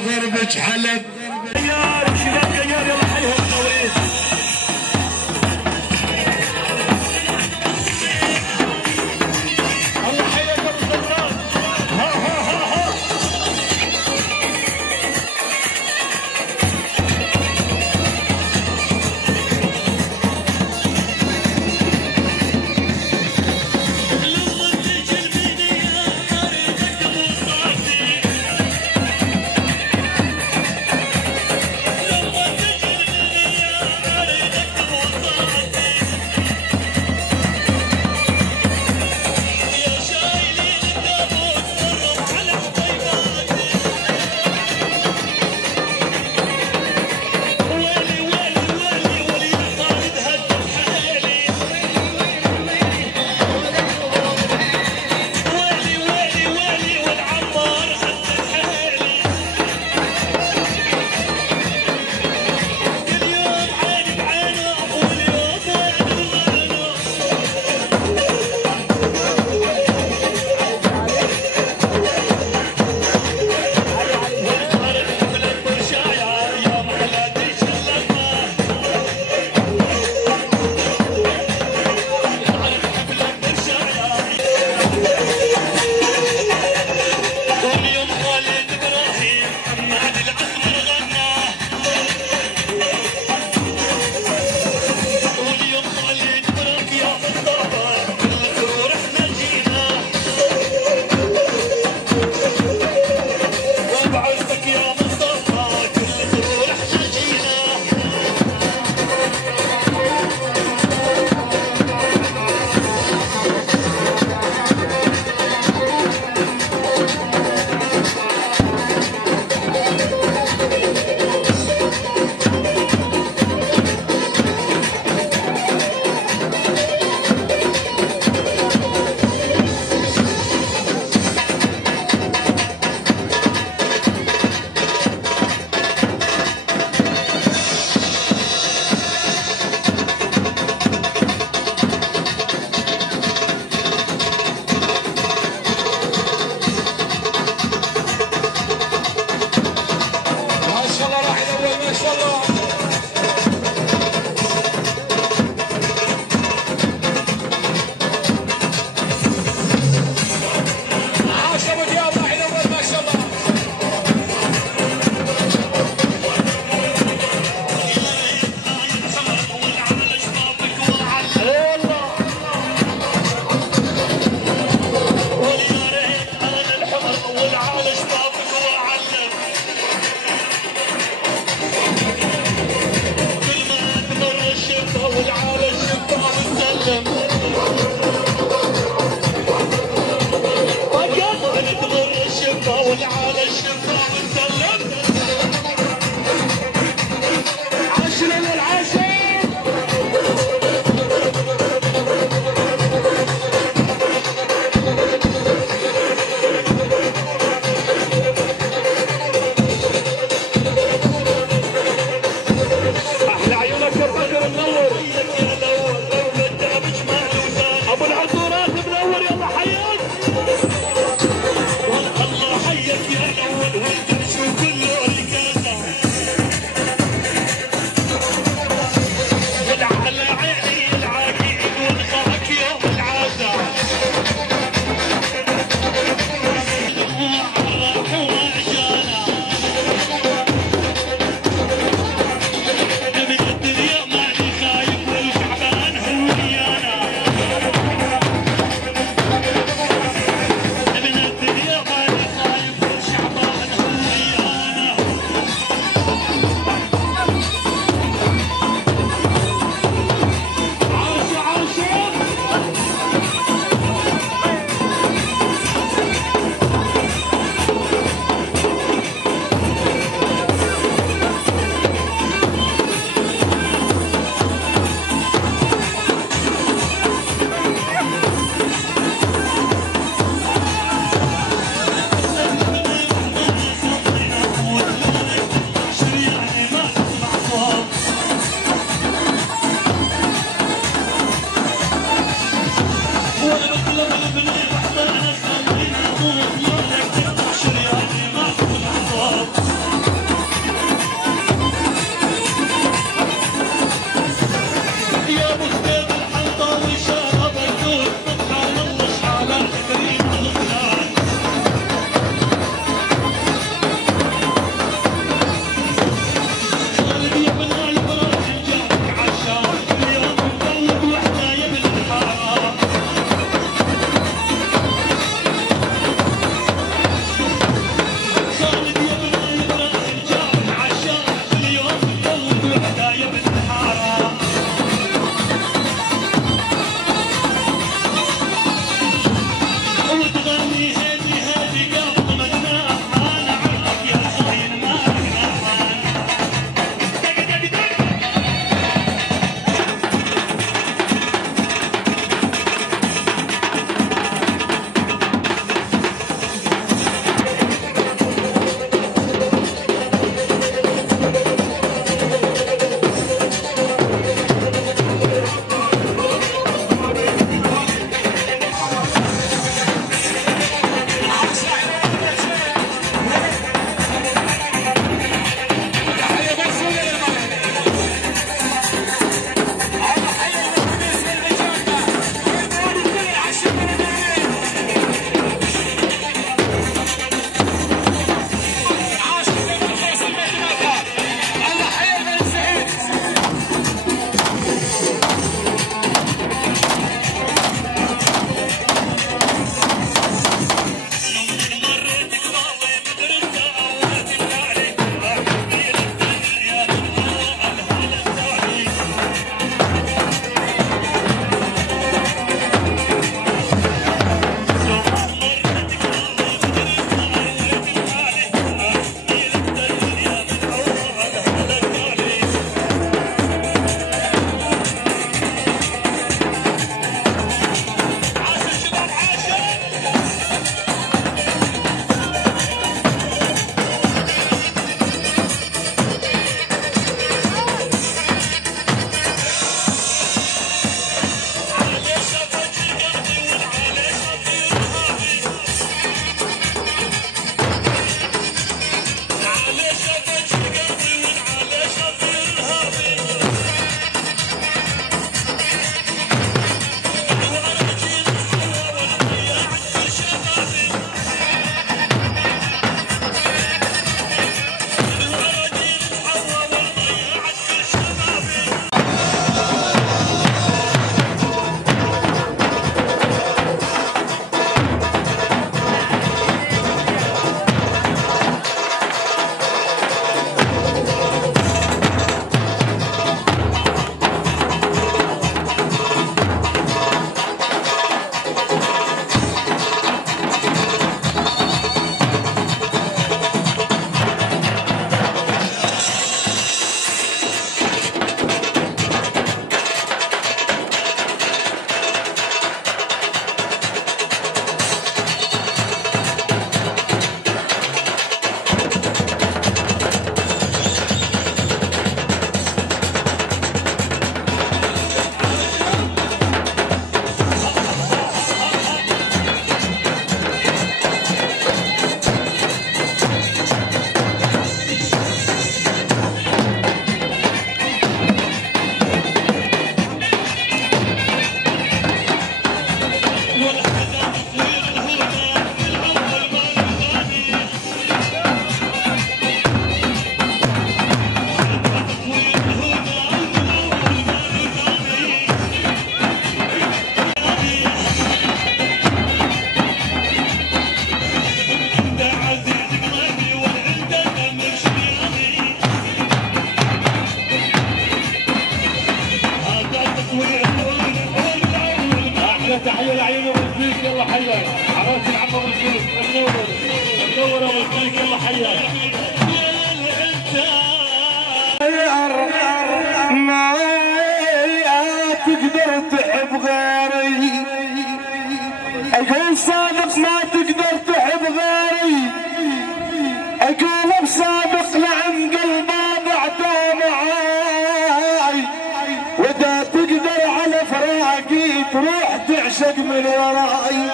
تعشق من وراي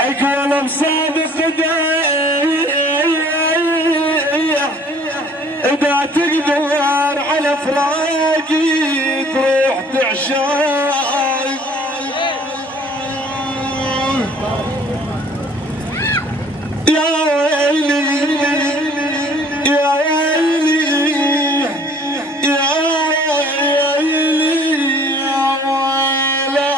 اقول بصادق اذا تقدر على فراقي تروح تعشاي يا ويلي يا ويلي يا ويلي يا ويلا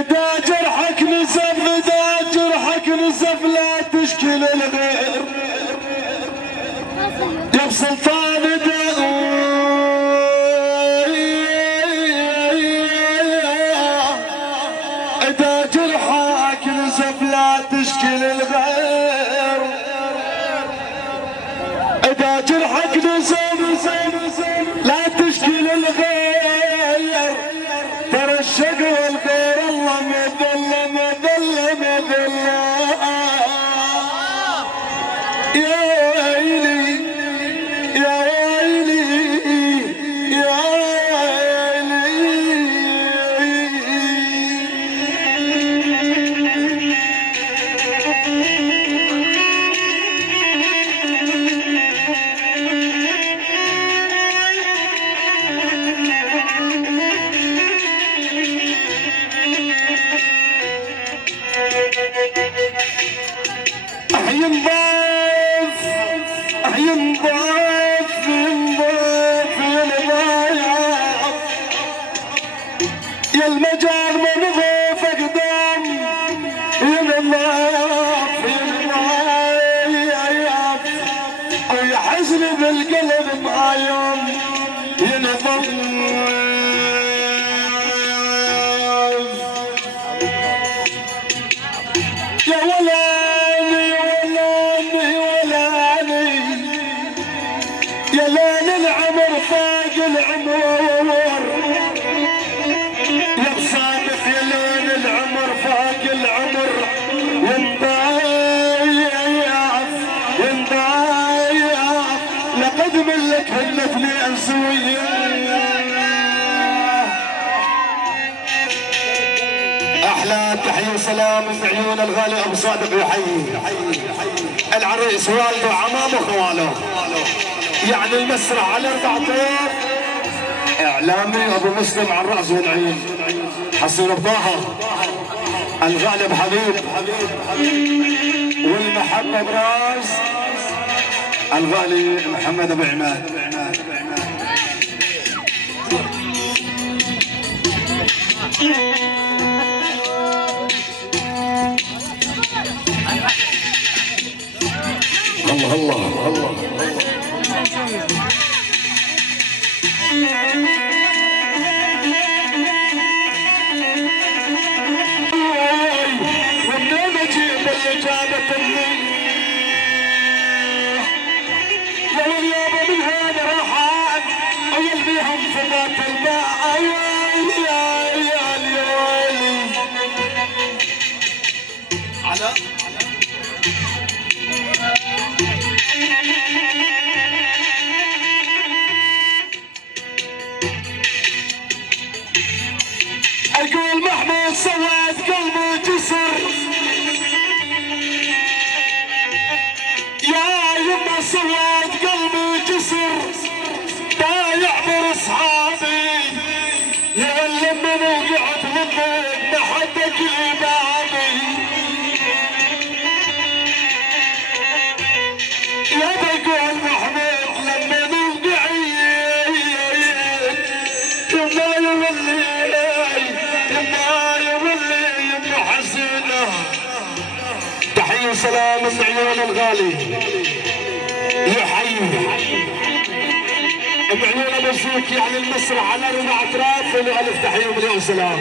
اذا جرحك نزف اذا جرحك نزف لا تشكي الغير يا سلطان اذا جرحك نزف لا تشكي الغير اذا جرحك نزف لا تشكي الغير ترى الشقوى الغير الله مذله مذله مذله يا المجال منظوف اقدام ينظف ويحزن بالقلب ما يوم ينظف يا ولاني ولاني ولاني يا لين العمر فاق العمر يا بصادق يا لين العمر فاق العمر ينضايع ينضايع لقد ملك هالنفلي انسويه احلى تحيه وسلام من عيون الغالي ابو صادق يحيي العريس والده وعمامه وخواله يعني المسرح على 4 طيور اعلامي ابو مسلم على الراس والعين حسين بطاحه الغالب حبيب والمحبه براس الغالي محمد ابو عماد الله الله الله ومنين اجيب اللي جابتني لو اليوم من هذا راحات ويلبيهم في ذات الماء يا على اقول محمود سواد قلبه جسر يا يما سواد قلبه جسر ضايع باصحابي يعلم من وقعت منك لحدك بابي يا بقول محمود لما وقعت يما يولي تحية وسلام من عيون الغالي يحيي من عيون ابو شيك يعني المسرح على 4 اطراف له الف تحية ومليون سلام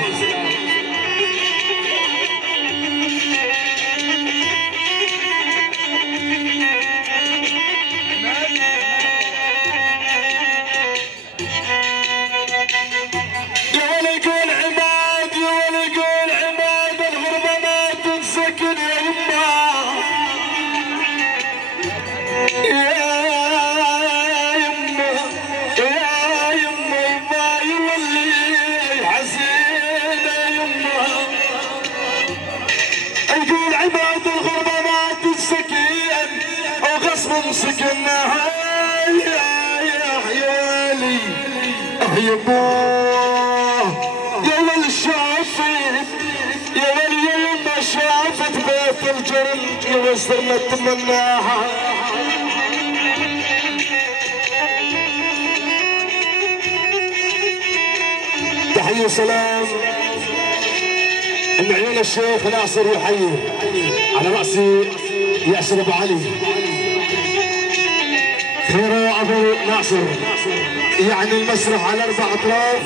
يا يما يما يولي وغصب مسكناها يا ويلي يا ولي شافت يا ولي يا يما شافت بيت الجرم وصرنا نتمناها تحية وسلام من عيون الشيخ ناصر يحيي على رأسي ياسر ابو علي خيره ابو ناصر يعني المسرح على 4 اطراف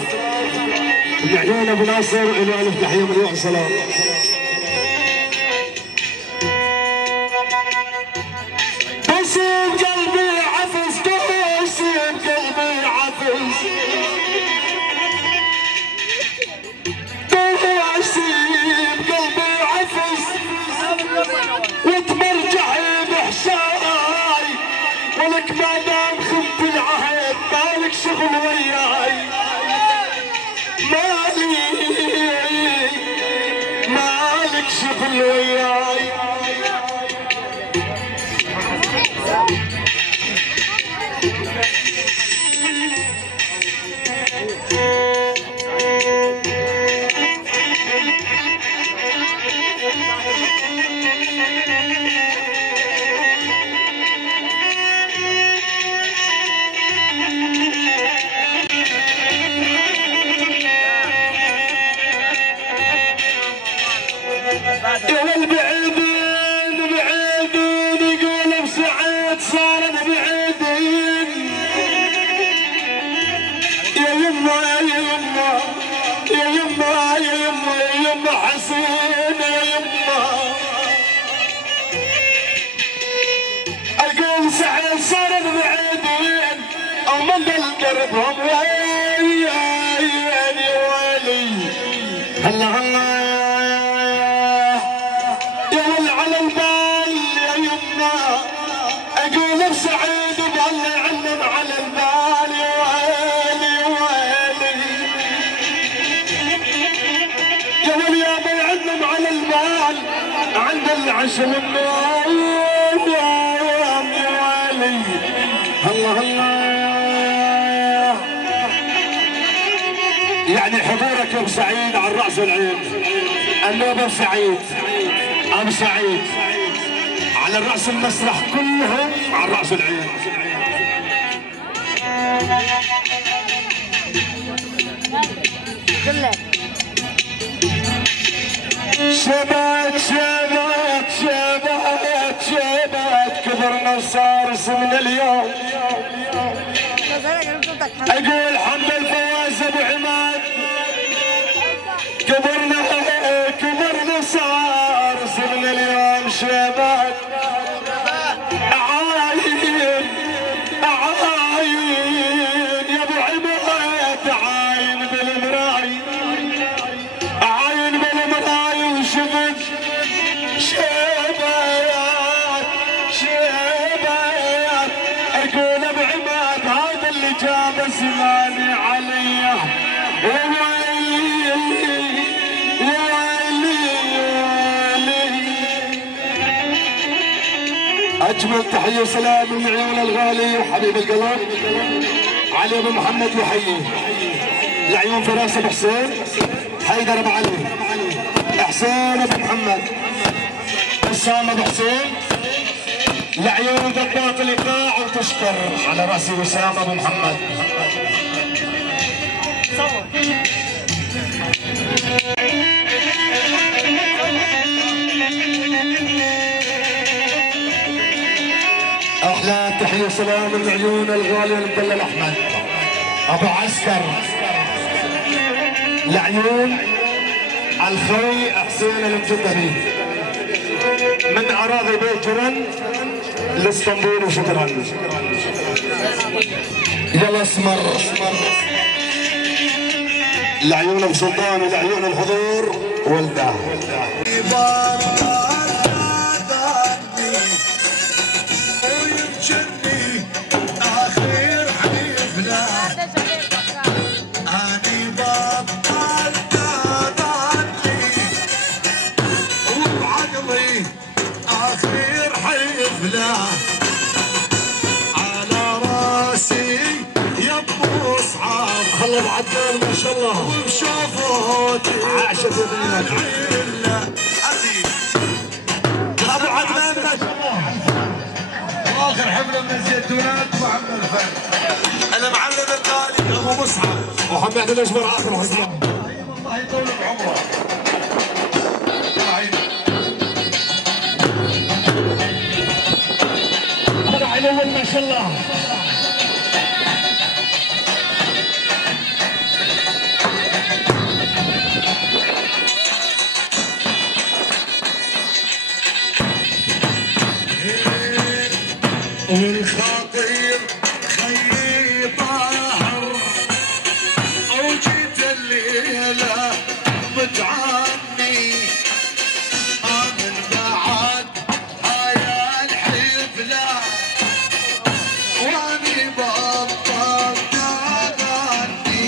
من عيون ابو ناصر له الف تحيه مليون سلام. بسيب قلبي عفز بسيب قلبي عفز بسيب قلبي عفز وتمرجع بحشاي ولك ما دام خنت العهد مالك شغل وياي مالك شغل وياي يا والبعيدين بعيدين يقول بسعيد صار بعيدين يا يما يا يما يا يما يا يما يا يما حسين يا يما اقول سعيد صار بعيدين او من القربهم ويلي هلا هلا اقول بسعيد وبالله يعلم على البال يا ويلي يا ولي يا ابو يعلم على البال عند العشم النوم يا ويلي الله يعني حضورك يا ابو سعيد على الراس والعين النوبه ابو سعيد ابو سعيد على الرأس المسرح كلهم على الرأس والعين شباب شباب شباب شباب كبرنا صار من اليوم اقول حمد الفواز ابو عماد كبرنا صار من اليوم شباب يا ابو عماد عاين بالمراي عاين بالمراي وشفت شباب اقول ابو عماد هذا اللي جاب زماني علي اجمل تحيه وسلام من عيون الغالي وحبيب القلب علي ابو محمد يحيي لعيون فراس ابو حسين حيدر ابو علي حسين ابو محمد بسام ابو حسين لعيون ضباط الايقاع وتشكر على راسي وسام ابو محمد احلى تحيه وسلام من عيون الغالي المدلل احمد ابو عسكر لعيون الخوي حسين الجدري من اراضي بيت جرن لاسطنبول وشكرا يلا اسمر لعيون ابو سلطان ولعيون الحضور ولده الله ابو عدنان ما شاء الله وشوفوتي عاشت يمينك عزيز ابو عدنان ما شاء الله واخر حفله من الزيتونات وعمل الفن. انا معلم الغالي ابو مصعب وحمد الاجبر اخر حزام. الله يطول بعمره. طلع الاول ما شاء الله. والخطير خيي طاهر وجيت الليله متعاني من بعد هاي الحفله واني بطلت اغني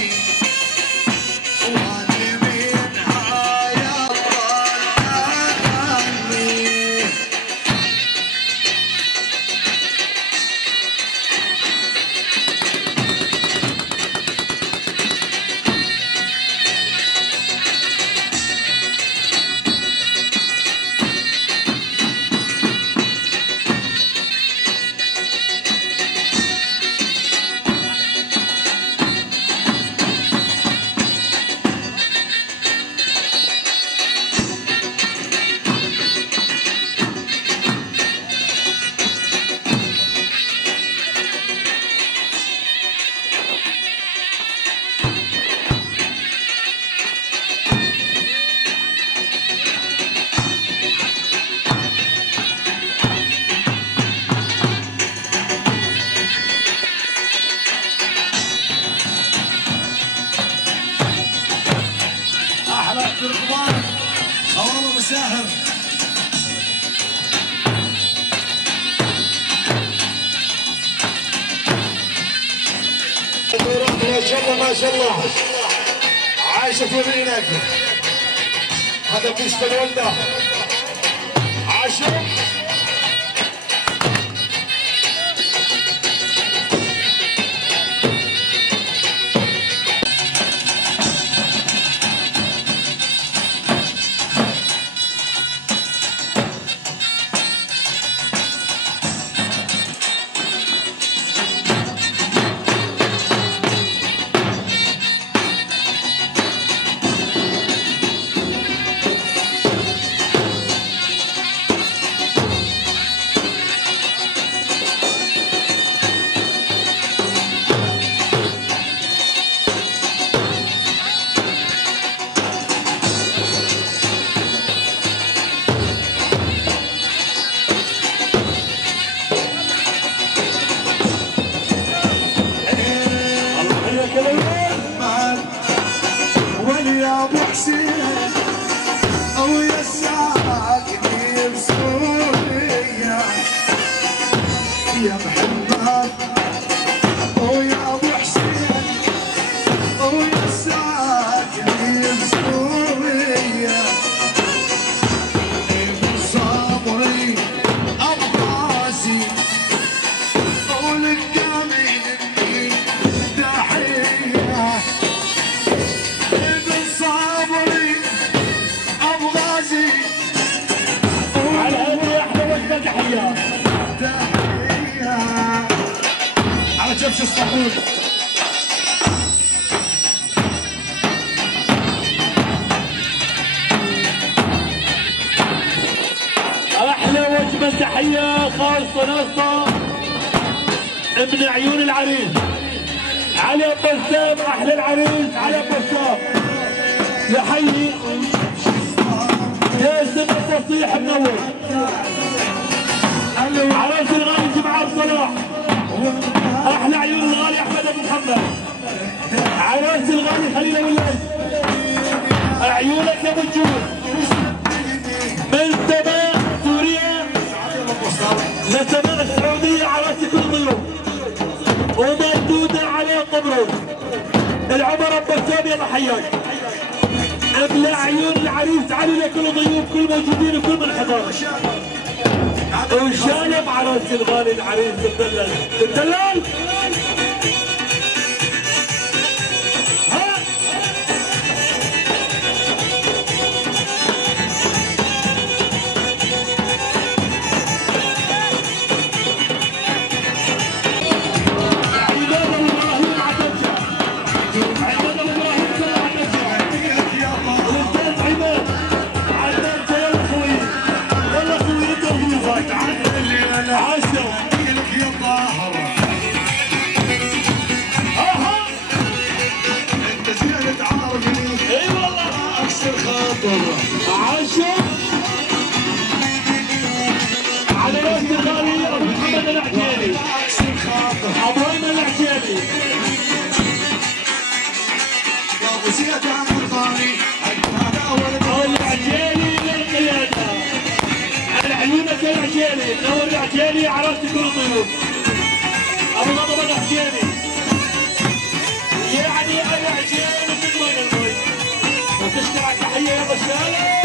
واني من هاي بطلت اغني. احلى تركمان والله مساهر. ما شاء الله ما شاء الله عايشه في يمينك. هذا بيشتغل الولده عاشر. وليا ابو حسين او يا الساكنين بسوريا يا محمد او يا ابو حسين او يا الساكنين بسوريا صبري ابراسي او للجميع مني تحيه على هذه احلى وجبه تحيه على كبش الصحون. احلى وجبه تحيه خالصه ناصه من عيون العريس علي بسام. احلى العريس علي بسام يحيي ياسم التصيح منور. عراس الغالي جمعة صلاح. احلى عيون الغالي احمد ابو محمد. عراس الغالي خليل ولاج. عيونك يا ابو الجود من سماء سوريا لسماء السعوديه. عراس كل ضيوف ومردوده على قبره. العمر ابو بسام يا محياك. ابلع عيون العريس علي لكل ضيوف كل موجودين وكل من حضر. وشالب عراس الغالي العريس الدلال. الدلال عجيني يعني انا عجيني من وين المي وتشكر على التحيه يا بشاله.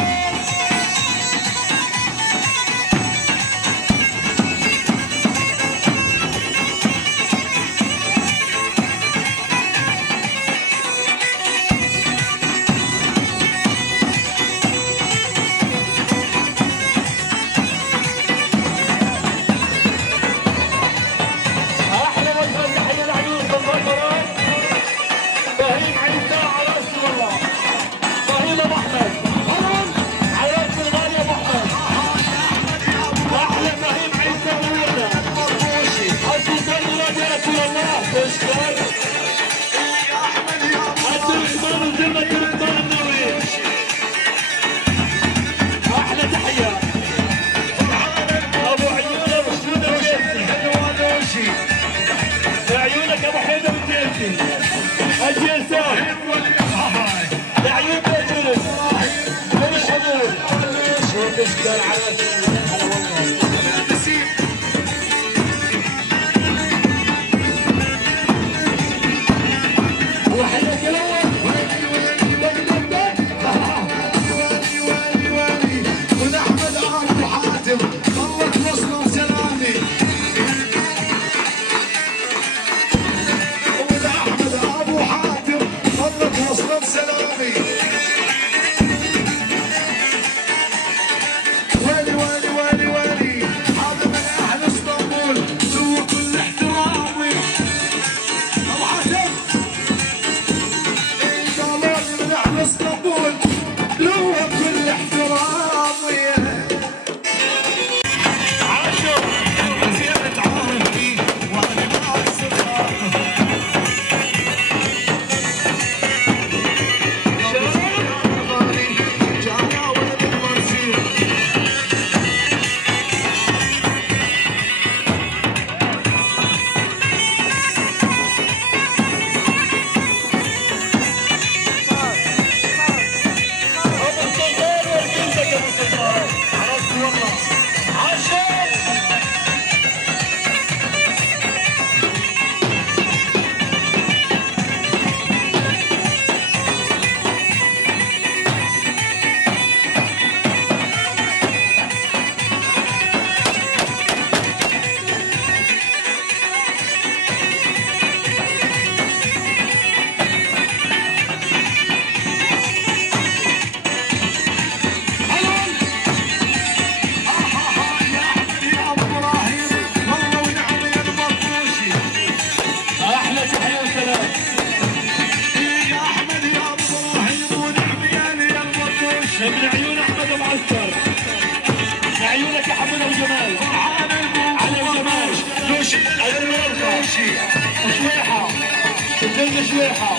شويحة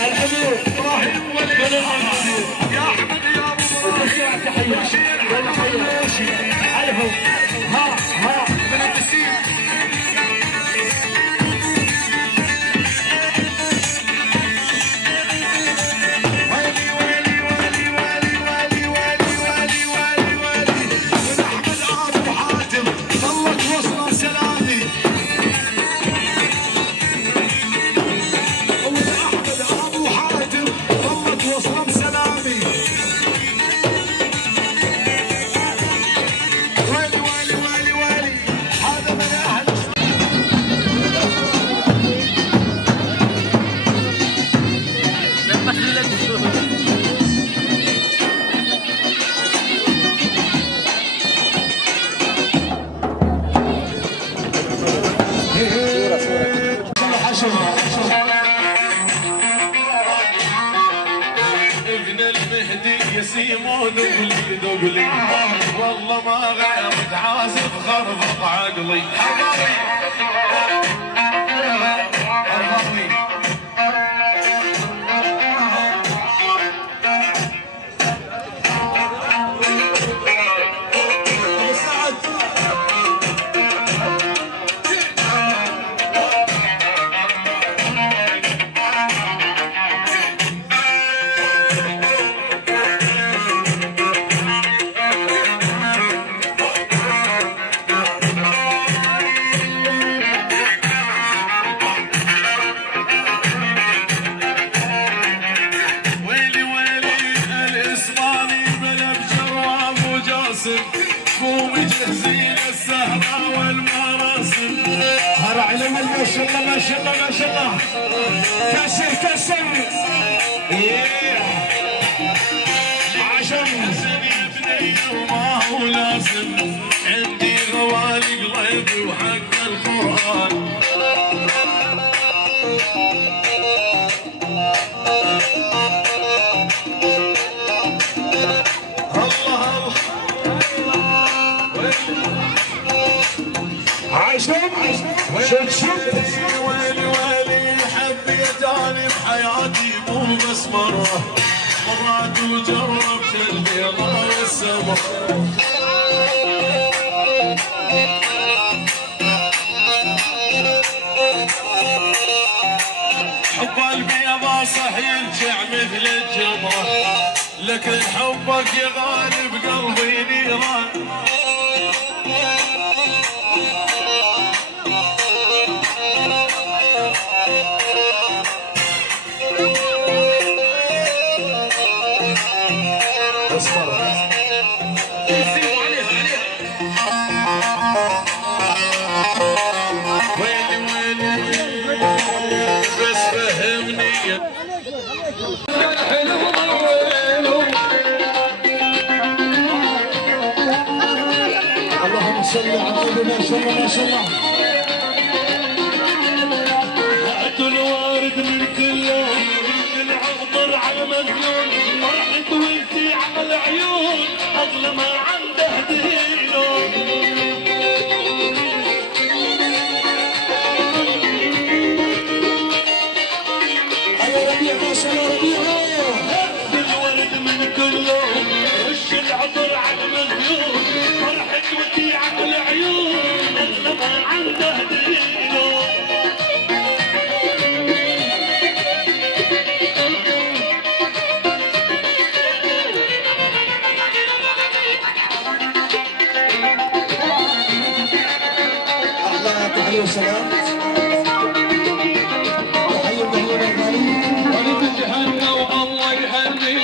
الحبوب ابراهيم ولي يا احمد يا ابو تحيه يلا حيه علفوا ها من التسيير ابن المهدي يسيمون ولي والله ما غيرت عازف خربط عقلي راعي الاول ما شاء الله ما شاء الله ما شاء الله. كسر كسر عشان وما هو لازم عندي غوالي قلبي وحق القرآن. الله عشان شد ويلي ويلي حبيتاني بحياتي مو بس مرة، مرات وجربت البيضة والسمر. حب البيضة صحيح ينشع مثل الجمرة، لكن حبك يا غالي بقلبي نيران. اللهم صل على النبي ما شاء الله ما شاء الله. هاتوا الوارد من كل يوم، من العطر على مجنون، فرحة ولدي على العيون، اغلى ما عنده دينه. هيا ربيع ما شاء الله ربيع. هاتوا الورد من كل يوم، رش العطر على مجنون، فرحة ولدي على العيون، اغلى ما عنده دينه. تحية وسلام. تحية وتحية الغالي. وانا بتهنى والله يهني،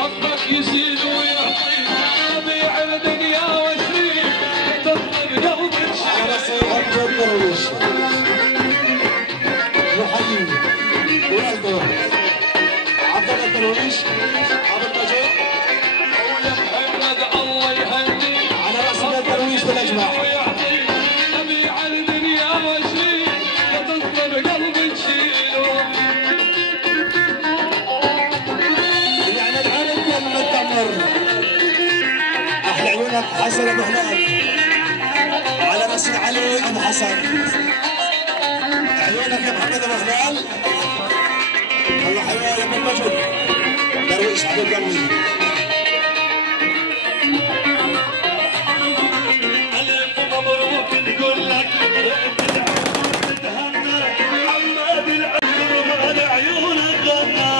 ربك يزيد ويعطي، ابيع الدنيا واشري، تطلب قلبك شيء. عبد الدرويش يحيي والده عبد الله الدرويش عبد المجيد. يا محمد الله يهني، على راس الدرويش بالاجماع. احلى عيونك حسن ابو هلال، على راس علي ابو حسن. عيونك يا محمد ابو هلال، الله حياه يا ابن المجد درويش حبيب قلبي. الف مبروك نقول لك تتهنى، عماد العمر على عيونك غنى.